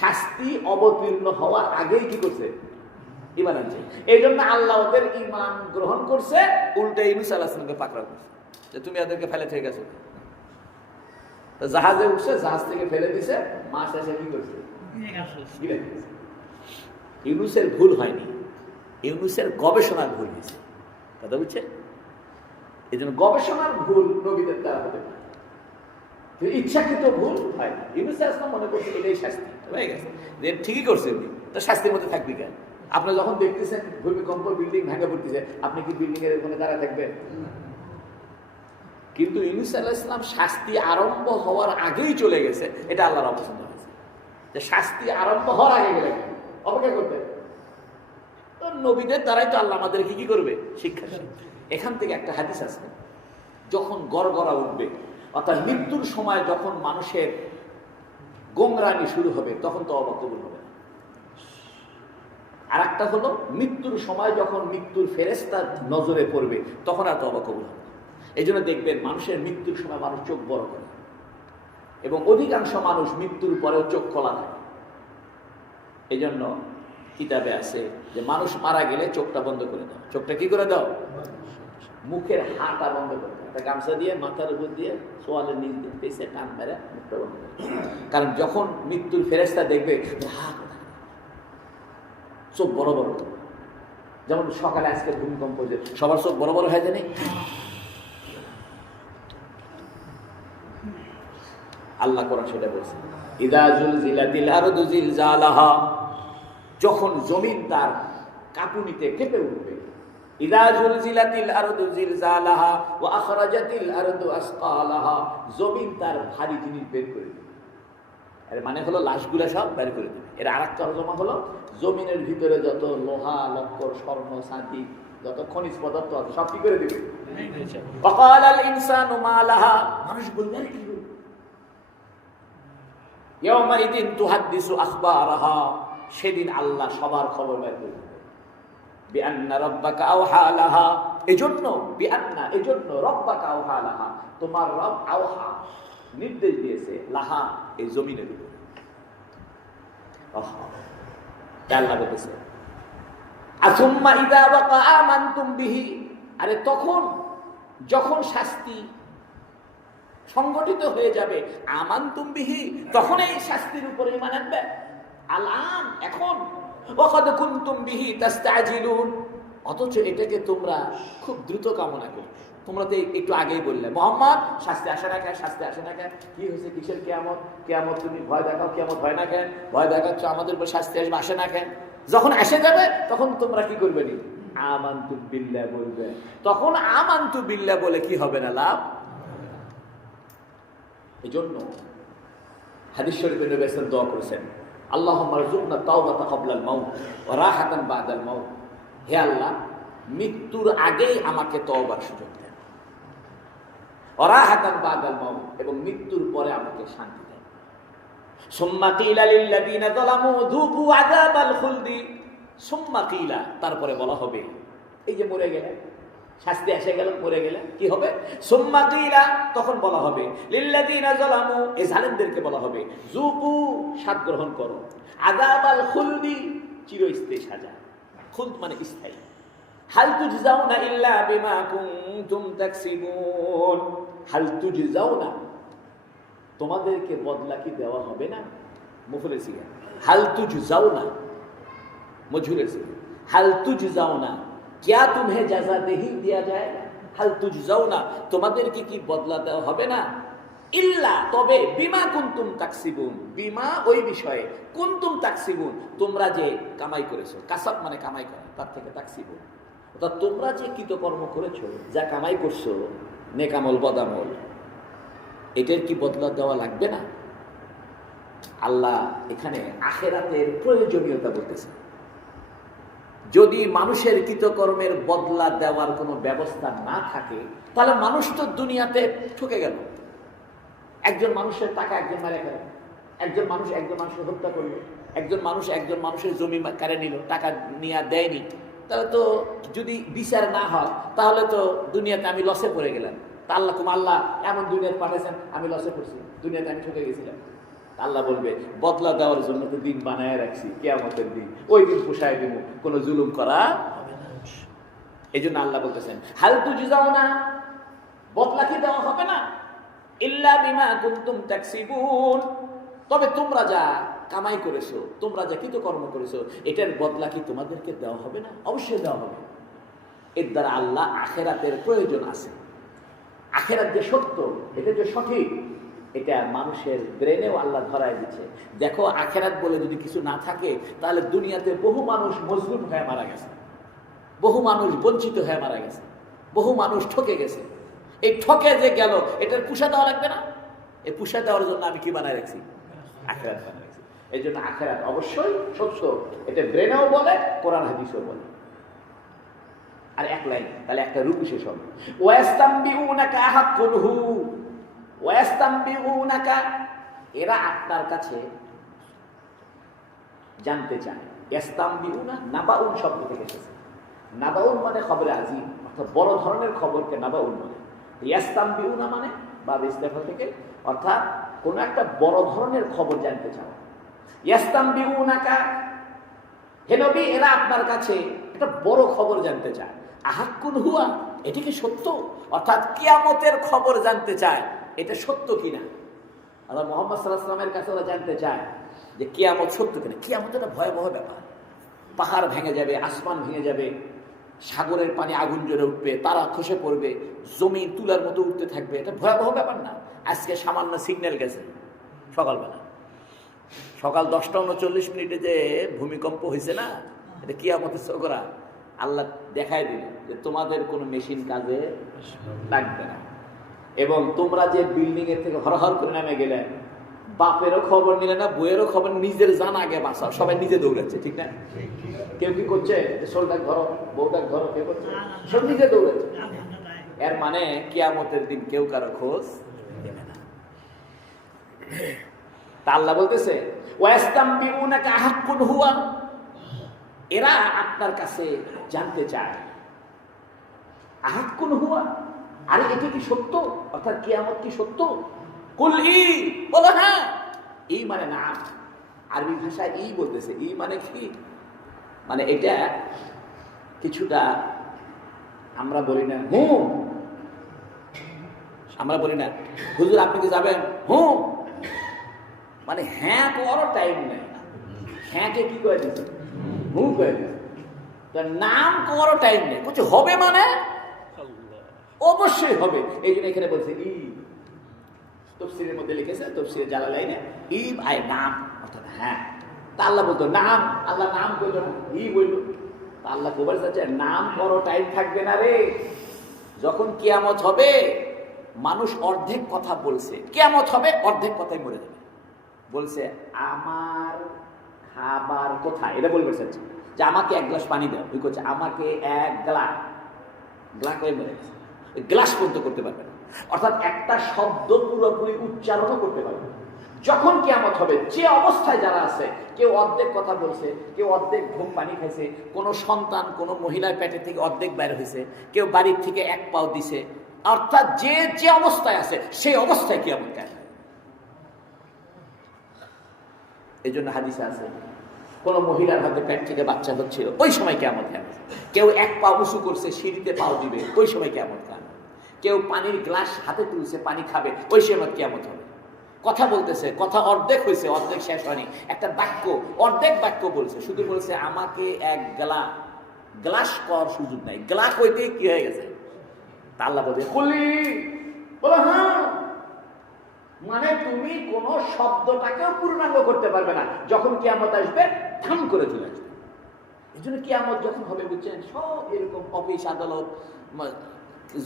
শাস্তি অবতীর্ণ হওয়ার আগেই কি করছে? ঈমান আনছে। এই জন্য আল্লাহ ওদের ঈমান গ্রহণ করছে, উল্টে ইউনুস আলাইহিস সালামকে পাকড়াও করছে যে তুমি ওদেরকে ফেলে থেকে গেছো। জাহাজে উঠছে, জাহাজ থেকে ফেলে দিছে, মাছ এসে কি করছে? ইউনুসের ভুল হয়নি, ইউনুসের গবেষণার ভুল হয়েছে। কথা বুঝছে? এই জন্য গবেষণার ভুল নবীদের দ্বারা হতে পারে, ইচ্ছাকৃত ভুল হয় না। ইউনুস আলাইহিস সালাম মনে করছে এটাই শাস্তি, হয়ে গেছে যে ঠিকই করছে উনি, তো শাস্তির মধ্যে থাকবি কেন? আপনি যখন দেখতেছেন ভূমিকম্প, বিল্ডিং ভেঙে পড়তেছে, আপনি কি বিল্ডিং এর ওখানে দাঁড়ায় থাকবেন? কিন্তু ইউনুস আলাইহিস সালাম শাস্তি আরম্ভ হওয়ার আগেই চলে গেছে, এটা আল্লাহর অপছন্দ হয়েছে। যে শাস্তি আরম্ভ হওয়ার আগে গেলে অপেক্ষা করতে, তো নবীদের দ্বারাই তো আল্লাহ আমাদেরকে কি করবে? শিক্ষা দেবে। এখান থেকে একটা হাদিস আছে, যখন গড়গড়া উঠবে, অর্থাৎ মৃত্যুর সময় যখন মানুষের গোমরানি শুরু হবে, তখন তো তওবা কবুল হবে না। আর একটা হলো মৃত্যুর সময় যখন মৃত্যুর ফেরেশতা নজরে পড়বে, তখন আর তওবা কবুল হবে না। এই জন্য দেখবেন মানুষের মৃত্যুর সময় মানুষ চোখ বড় করে, এবং অধিকাংশ মানুষ মৃত্যুর পরেও চোখ খোলা থাকে। এই জন্য কিতাবে আছে যে মানুষ মারা গেলে চোখটা বন্ধ করে দাও। চোখটা কি করে দাও? মুখের হাঁটা বন্ধ করে দাও, একটা গামছা দিয়ে মাথার উপর দিয়ে সোয়ালের নিচ দিয়ে পেছে টান মেরে মুখটা বন্ধ করে দাও। কারণ যখন মৃত্যুর ফেরেশতা দেখবে চোখ বড় বড়, যেমন সকালে আজকে ভূমিকম্প যে সবার চোখ বড় বড় হয়ে যায়, আল্লাহ কোরআন সেটা বলছে, ইযা জুলজিলাতিল আরদু জিলজালাহা, যখন জমিন তার কাঁপুনিতে কেঁপে উঠবে। ইযা জুলজিলাতিল আরদু জিলজালাহা ওয়া আখরাজাতিল আরদু আসকালাহা, জমিন তার ভারী জিনিস বের করে দেবে। এর মানে হলো লাশগুলো সব বের করে দেবে। এর আরেকটা তর্জমা হলো জমিনের ভিতরে যত লোহা লক্কর স্বর্ণ চাঁদি যত খনিজ পদার্থ আছে সব কি করে দিবে? ওয়াকালাল ইনসানু মা লাহা, মানুষ বলবে কি ইয়াউমাইদিন তুহাদ্দিসু আখবারাহা, সেদিন আল্লাহ সবার খবর বের করে দেবে। বিআন্না রাব্বাকা আওহা লাহা, এজন্য বিআন্না, এজন্য রাব্বাকা আওহা লাহা, তোমার রব আওহা নির্দেশ দিয়েছে লাহা, এই জমিনের উপর। আল্লাহ বলেছে আসুম্মা ইযা ওয়াকা আমানতুম বিহি, আরে তখন যখন শাস্তি সংগঠিত হয়ে যাবে, আমানতুম বিহি, তখন এই শাস্তির উপরে ঈমান আনবে। আলান, এখন, ওয়াকাদ কুনতুম বিহি তাস্তাজিলুন, অথচ এটাকে তোমরা খুব দ্রুত কামনা করো। তোমরা তো একটু আগেই বললে মুহাম্মদ শাস্তি আসে না কেন, শাস্তি আসে না কেন, কি হয়েছে, কিসের কিয়ামত, কিয়ামত তুমি ভয় দেখাও, কিয়ামত হয় না কেন, ভয় দেখাচ্ছ আমাদের উপর, শাস্তি আসবে, আসে না কেন। যখন এসে যাবে তখন তোমরা কি করবে? নি আমানতু বিল্লাহ বলবে। তখন আমানতু বিল্লাহ বলে কি হবে না লাভ। এই জন্য হাদিস শরীফে নবী সাল্লাল্লাহু আলাইহি ওয়াসাল্লাম দোয়া করেছেন, আল্লাহুম্মা রযুকনা তাওবাতা ক্বাবলাল মাউত ওয়া রাহাতান বাদাল মাউত, হে আল্লাহ মৃত্যুর আগেই আমাকে তওবার সুযোগ দেন, ওয়া রাহাতান বাদাল মাউত, এবং মৃত্যুর পরে আমাকে শান্তি দেন। সুম্মা কিলা লিল্লাযিনা যালামু যুকু আযাবাল খুলদি, সুম্মা কিলা, তারপরে বলা হবে, এই যে মরে গেলেন, শাস্তি এসে গেল, মরে গেলে কি হবে? সুম্মা কিলা, তখন বলা হবে লিল্লাযিনা যালামু, এই জালেমদেরকে বলা হবে যুকু, স্বাদ গ্রহণ করো, আযাবাল খুলদি, চিরস্থায়ী সাজা। খুলদ মানে স্থায়ী। হাল তুজজাউনা ইল্লা বিমা কুনতুম তাকসিবুন, হাল তুজজাউনা, তোমাদেরকে বদলা কি দেওয়া হবে না? মুফলে সিগা হাল তুজজাউনা, মজহুরে সিগা হাল তুজজাউনা, क्या तुम्हें जजा नहीं दिया जाएगा, हाल तुजजाउना, তোমাদেরকে কি বদলা দেওয়া হবে না, ইল্লা, তবে, বিমা কুনতুম তাকসিবুন, বিমা ওই বিষয়ে, কুনতুম তাকসিবুন, তোমরা যে কামাই করেছো, কাসাব মানে কামাই করা, তার থেকে তাকসিবুন, অর্থাৎ তোমরা যে কৃতকর্ম করেছো, যা কামাই করছো, নেক আমল বদামল, এটার কি বদলা দেওয়া লাগবে না? আল্লাহ এখানে আখিরাতের প্রয়োজনীয়তা বলতেছে। যদি মানুষের কৃতকর্মের বদলা দেওয়ার কোনো ব্যবস্থা না থাকে, তাহলে মানুষ তো দুনিয়াতে ঠকে গেল। একজন মানুষের টাকা একজন মারে গেল, একজন মানুষের হত্যা করলো, একজন মানুষের জমি কারে নিল, টাকা নিয়ে দেয়নি, তাহলে তো যদি বিচার না হয় তাহলে তো দুনিয়াতে আমি লসে পড়ে গেলাম। তা আল্লাহ এমন দুনিয়াতে পাঠাইছেন, আমি লসে পড়ছি, দুনিয়াতে আমি ঠকে গেছিলাম। আল্লাহ বলবে বদলা দেওয়ার জন্য তো দিন বানায় রাখছি, কিয়ামতের দিন, ওই দিন পোষায় দিব, কোনো জুলুম করা হবে না। এই জন্য আল্লাহ বলতেছেন হাল তুজজাও না, বদলা কি দেওয়া হবে না? ইল্লা বিমা কুনতুম তাকসিবুন, তবে তোমরা যা কামাই করেছো, তোমরা যা কৃতকর্ম করেছো, এটার বদলা কি তোমাদেরকে দেওয়া হবে না? অবশ্যই দেওয়া হবে। এর দ্বারা আল্লাহ আখিরাতের প্রয়োজন আছে। আখিরাত যে সত্য, এটা যে সঠিক, এটা মানুষের ব্রেনেও আল্লাহ ধরায় দিচ্ছে। দেখো, আখিরাত বলে যদি কিছু না থাকে, তাহলে দুনিয়াতে বহু মানুষ মজলুম হয়ে মারা গেছে, বহু মানুষ বঞ্চিত হয়ে মারা গেছে, বহু মানুষ ঠকে গেছে। এই ঠকে যে গেল, এটার পুষা দেওয়া লাগবে না? এই পুষা দেওয়ার জন্য আমি কি বানায় রাখছি? আখিরাত বানায় রাখছি। এই জন্য আখিরাত অবশ্যই সত্য, এটা ব্রেনেও বলে, কোরআন হাদিসও বলে। আর এক লাইন, তাহলে একটা রূপ শেষ হবে। ওয়াস্তামবিউনাকা হাক্কুন হু, ওয়াস্তামবিউনাকা, এরা আপনার কাছে জানতে চায়। ইস্তামবিউনা নাবাউন শব্দ থেকে এসেছে। নাবাউন মানে খবরে আজিম, অর্থাৎ বড় ধরনের খবরকে নাবাউন বলে। ইস্তামবিউনা মানে বা ইস্তেফা থেকে, অর্থাৎ কোন একটা বড় ধরনের খবর জানতে চাও। ইস্তামবিউনাকা, হে নবী, এরা আপনার কাছে একটা বড় খবর জানতে চায়। আহাক্কুন হুয়া, এটা কি সত্য? অর্থাৎ কিয়ামতের খবর জানতে চায়, এটা সত্য কিনা। আল্লাহ মুহাম্মদ সাল্লাল্লাহু আলাইহি ওয়াসাল্লামের কাছে ওরা জানতে চায় যে কিয়ামত সত্য কিনা। কিয়ামত একটা ভয়াবহ ব্যাপার, পাহাড় ভেঙে যাবে, আসমান ভেঙে যাবে, সাগরের পানি আগুন জ্বলে উঠবে, তারা খসে পড়বে, জমিন তুলার মতো উঠতে থাকবে। এটা ভয়াবহ ব্যাপার না? আজকে সামান্য সিগন্যাল গেছে সকালবেলা, সকাল 10:39 যে ভূমিকম্প হয়েছে না, এটা কিয়ামতের ছোকরা। আল্লাহ দেখায় দিল যে তোমাদের কোনো মেশিন কাজে লাগবে না, এবং তোমরা যে বিল্ডিং এর থেকে হরহর করে নেমে গেলে, বাপেরও খবর নিলে না, বইয়েরও খবর, নিজের জান আগে বাঁচাও, সবাই নিজে দৌড়াচ্ছে, ঠিক না? কেউ কি করছে শোলটাক ধরো, বউটাক ধরো, কেউ করছে? সব নিজে দৌড়াচ্ছে। এর মানে কিয়ামতের দিন কেউ কারো খোঁজ নেবে না। তা আল্লাহ বলতেছে ওয়াস্তামবিউনাকা আহাক্কুন হুয়া, এরা আপনার কাছে জানতে চায়। আহাক্কুন হুয়া, আরে এটা কি সত্য? অর্থাৎ কিয়ামত কি সত্য? কুল ই, বলো হ্যাঁ। ই মানে না, আরবি ভাষায় ই বলতেছে। ই মানে কি? মানে এটা কিছুটা, আমরা বলি না হুম, আমরা বলি না হুজুর আপনি কি যাবেন? হুম, মানে হ্যাঁ কোনো টাইম নেই। হ্যাঁ কে কি করে দিচ্ছে? হুম করে দিচ্ছে। তার নাম কোনো টাইম নেই, কিছু হবে মানে অবশ্যই হবে। এই জন্য এখানে বলছে ই, তাফসীরের মধ্যে লিখেছে, তাফসীরে জালালাইনে, ই আয় নাম, অর্থাৎ হ্যাঁ। তা আল্লাহ বলতো নাম, আল্লাহ নাম বললো না, ই বললো। তা আল্লাহ কবার যাচ্ছে নাম বড় টাইম থাকবে না রে। যখন কিয়ামত হবে, মানুষ অর্ধেক কথা বলছে, কিয়ামত হবে অর্ধেক কথাই মরে যাবে। বলছে আমার খাবার কোথায়, এটা বলবে চাচ্ছে যে আমাকে 1 গ্লাস পানি দাও, ওই করছে আমাকে 1 গ্লাস, গ্লাস হয়ে মরে গেছে, গ্লাস পর্যন্ত করতে পারবে না। অর্থাৎ একটা শব্দ পুরোপুরি উচ্চারণও করতে পারবে না। যখন কিয়ামত হবে, যে অবস্থায় যারা আছে, কেউ অর্ধেক কথা বলছে, কেউ অর্ধেক ঘুম পানি খাইছে, কোনো সন্তান কোনো মহিলার পেটের থেকে অর্ধেক বাইরে হয়েছে, কেউ বাড়ির থেকে 1 পাও দিছে, অর্থাৎ যে যে অবস্থায় আছে সেই অবস্থায় কিয়ামত কায়েম। এই জন্য হাদিসে আছে কোন মহিলার হাতে পেট থেকে বাচ্চা হচ্ছিল, ওই সময় কিয়ামত কায়েম। কেউ 1 পা উঁচু করছে, সিঁড়িতে পাও দিবে, ওই সময় কিয়ামত কায়েম। কেউ পানির গ্লাস হাতে তুলছে, পানি খাবে, ওই সময় কিয়ামত হবে। কথা বলতেছে, কথা অর্ধেক হয়েছে, অর্ধেক শেষ হয়নি। একটা বাক্য, অর্ধেক বাক্য বলছে, শুধু বলছে আমাকে 1 গ্লাস, গ্লাস কর সুযোগ নাই, গ্লাস হইতে কি হয়ে গেছে। তা আল্লাহ বলছে কুলি, বলো হ্যাঁ, মানে তুমি কোন শব্দটাকেও পূর্ণাঙ্গ করতে পারবে না। যখন কিয়ামত আসবে, থাম করে চলে আসবে। এই জন্য কিয়ামত যখন হবে, বুঝছেন, সব এরকম অফিস আদালত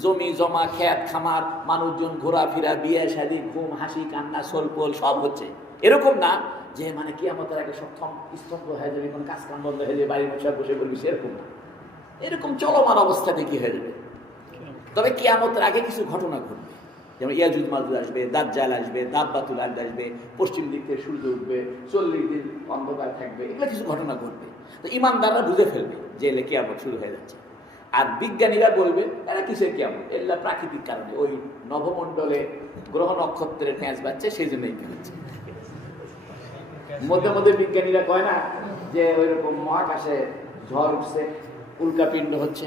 জমি জমা, খেত খামার, মানুষজন ঘোরাফেরা, বিয়ে শাদী, ঘুম, হাসি, কান্না, সোলপোল সব হচ্ছে। এরকম না যে মানে কিয়ামতের আগে সব স্তব্ধ হয়ে যাবে, কোনো কাজ কাম বন্ধ হয়ে যাবে, বাড়ির বসে বসে বলবি, এরকম না। এরকম চলমান অবস্থাতে কি হয়ে যাবে। তবে কিয়ামতের আগে কিছু ঘটনা ঘটবে, যেমন ইয়াজুজ মাজুজ আসবে, দাজ্জাল আসবে, দাব্বাতুল আরদ আসবে, পশ্চিম দিক থেকে সূর্য উঠবে, 40 দিন অন্ধকার থাকবে, এগুলো কিছু ঘটনা ঘটবে। তো ইমানদাররা বুঝে ফেলবে যে এলে কিয়ামত শুরু হয়ে যাচ্ছে। আর বিজ্ঞানীরা বলবে এরা কিসের কিয়ামত, এগুলা প্রাকৃতিক কারণে, ওই নভমণ্ডলে গ্রহ নক্ষত্রের প্যাঁচ বাচ্ছে, সেই জন্যই কি হচ্ছে। মধ্যে মধ্যে বিজ্ঞানীরা কয় না যে ওই রকম মহাকাশে ঝড় উঠছে, উল্কাপিণ্ড হচ্ছে,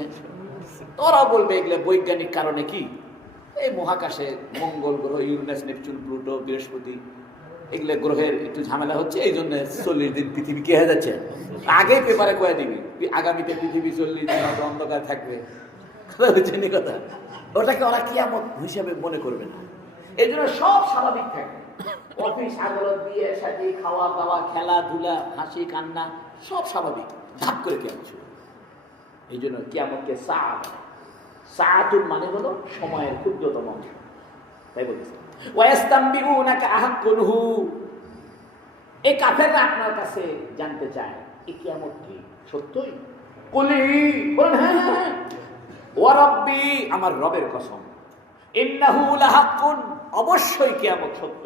তোরা বলবে এগুলো বৈজ্ঞানিক কারণে কি, এই মহাকাশে মঙ্গল গ্রহ, ইউরেনাস, নেপচুন, প্লুটো, বৃহস্পতি, এগুলো গ্রহের একটু ঝামেলা হচ্ছে, এই জন্য 40 দিন পৃথিবী কি হয়ে যাচ্ছে। আগে পেপারে কয়ে দিবি আগামীতে পৃথিবী 40 দিন অন্ধকার থাকবে, কথা ওটাকে ওরা কিয়ামত হিসাবে মনে করবে না। এই জন্য সব স্বাভাবিক থাকে, অফিস আদালত, বিয়ে শাদী, খাওয়া দাওয়া, খেলাধুলা, হাসি কান্না সব স্বাভাবিক, ধাপ করে কিয়ামত শুরু। এই জন্য কিয়ামতকে সাআতুন মানে হলো সময়ের ক্ষুদ্রতম অংশ, তাই বলতেছে। ওয়াস্তামবিউনাকা আহাক্কুন হু, এই কাফেররা আপনার কাছে জানতে চায় এই কিয়ামত কি সত্যই? কুলি, বলেন হ্যাঁ হ্যাঁ, ওয়া রাব্বি, আমার রবের কসম, ইন্নাহু লাহাক্কুন, অবশ্যই কিয়ামত সত্য,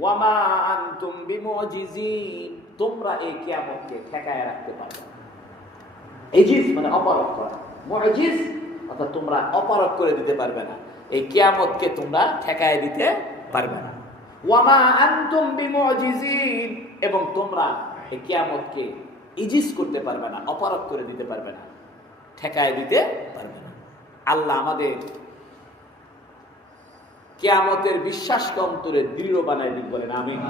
ওয়া মা আনতুম বিমুজিজিন, তোমরা এই কিয়ামতকে ঠেকায় রাখতে পারবে না। ইজিজ মানে অপারগ করা, মুজিজ অর্থাৎ তোমরা অপারগ করে দিতে পারবে না, এই কিয়ামতকে তোমরা ঠেকায় দিতে পারবে না। ওয়া মা আনতুম বিমুজিজিন, এবং তোমরা এই কিয়ামতকে ইজিজ করতে পারবে না, অপারগ করে দিতে পারবে না, ঠেকায় দিতে পারবে না। আল্লাহ আমাদের কিয়ামতের বিশ্বাসকে অন্তরে দৃঢ় বানায় দিন, বলেন আমিন।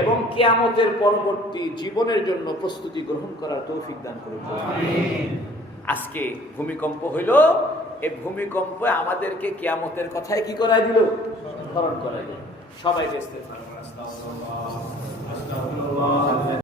এবং কিয়ামতের পরবর্তী জীবনের জন্য প্রস্তুতি গ্রহণ করার তৌফিক দান করুন। আজকে ভূমিকম্প হইল, এই ভূমিকম্পে আমাদেরকে কিয়ামতের কথায় কি করাই দিল, স্মরণ করাই দিল। সবাই ইস্তেগফার।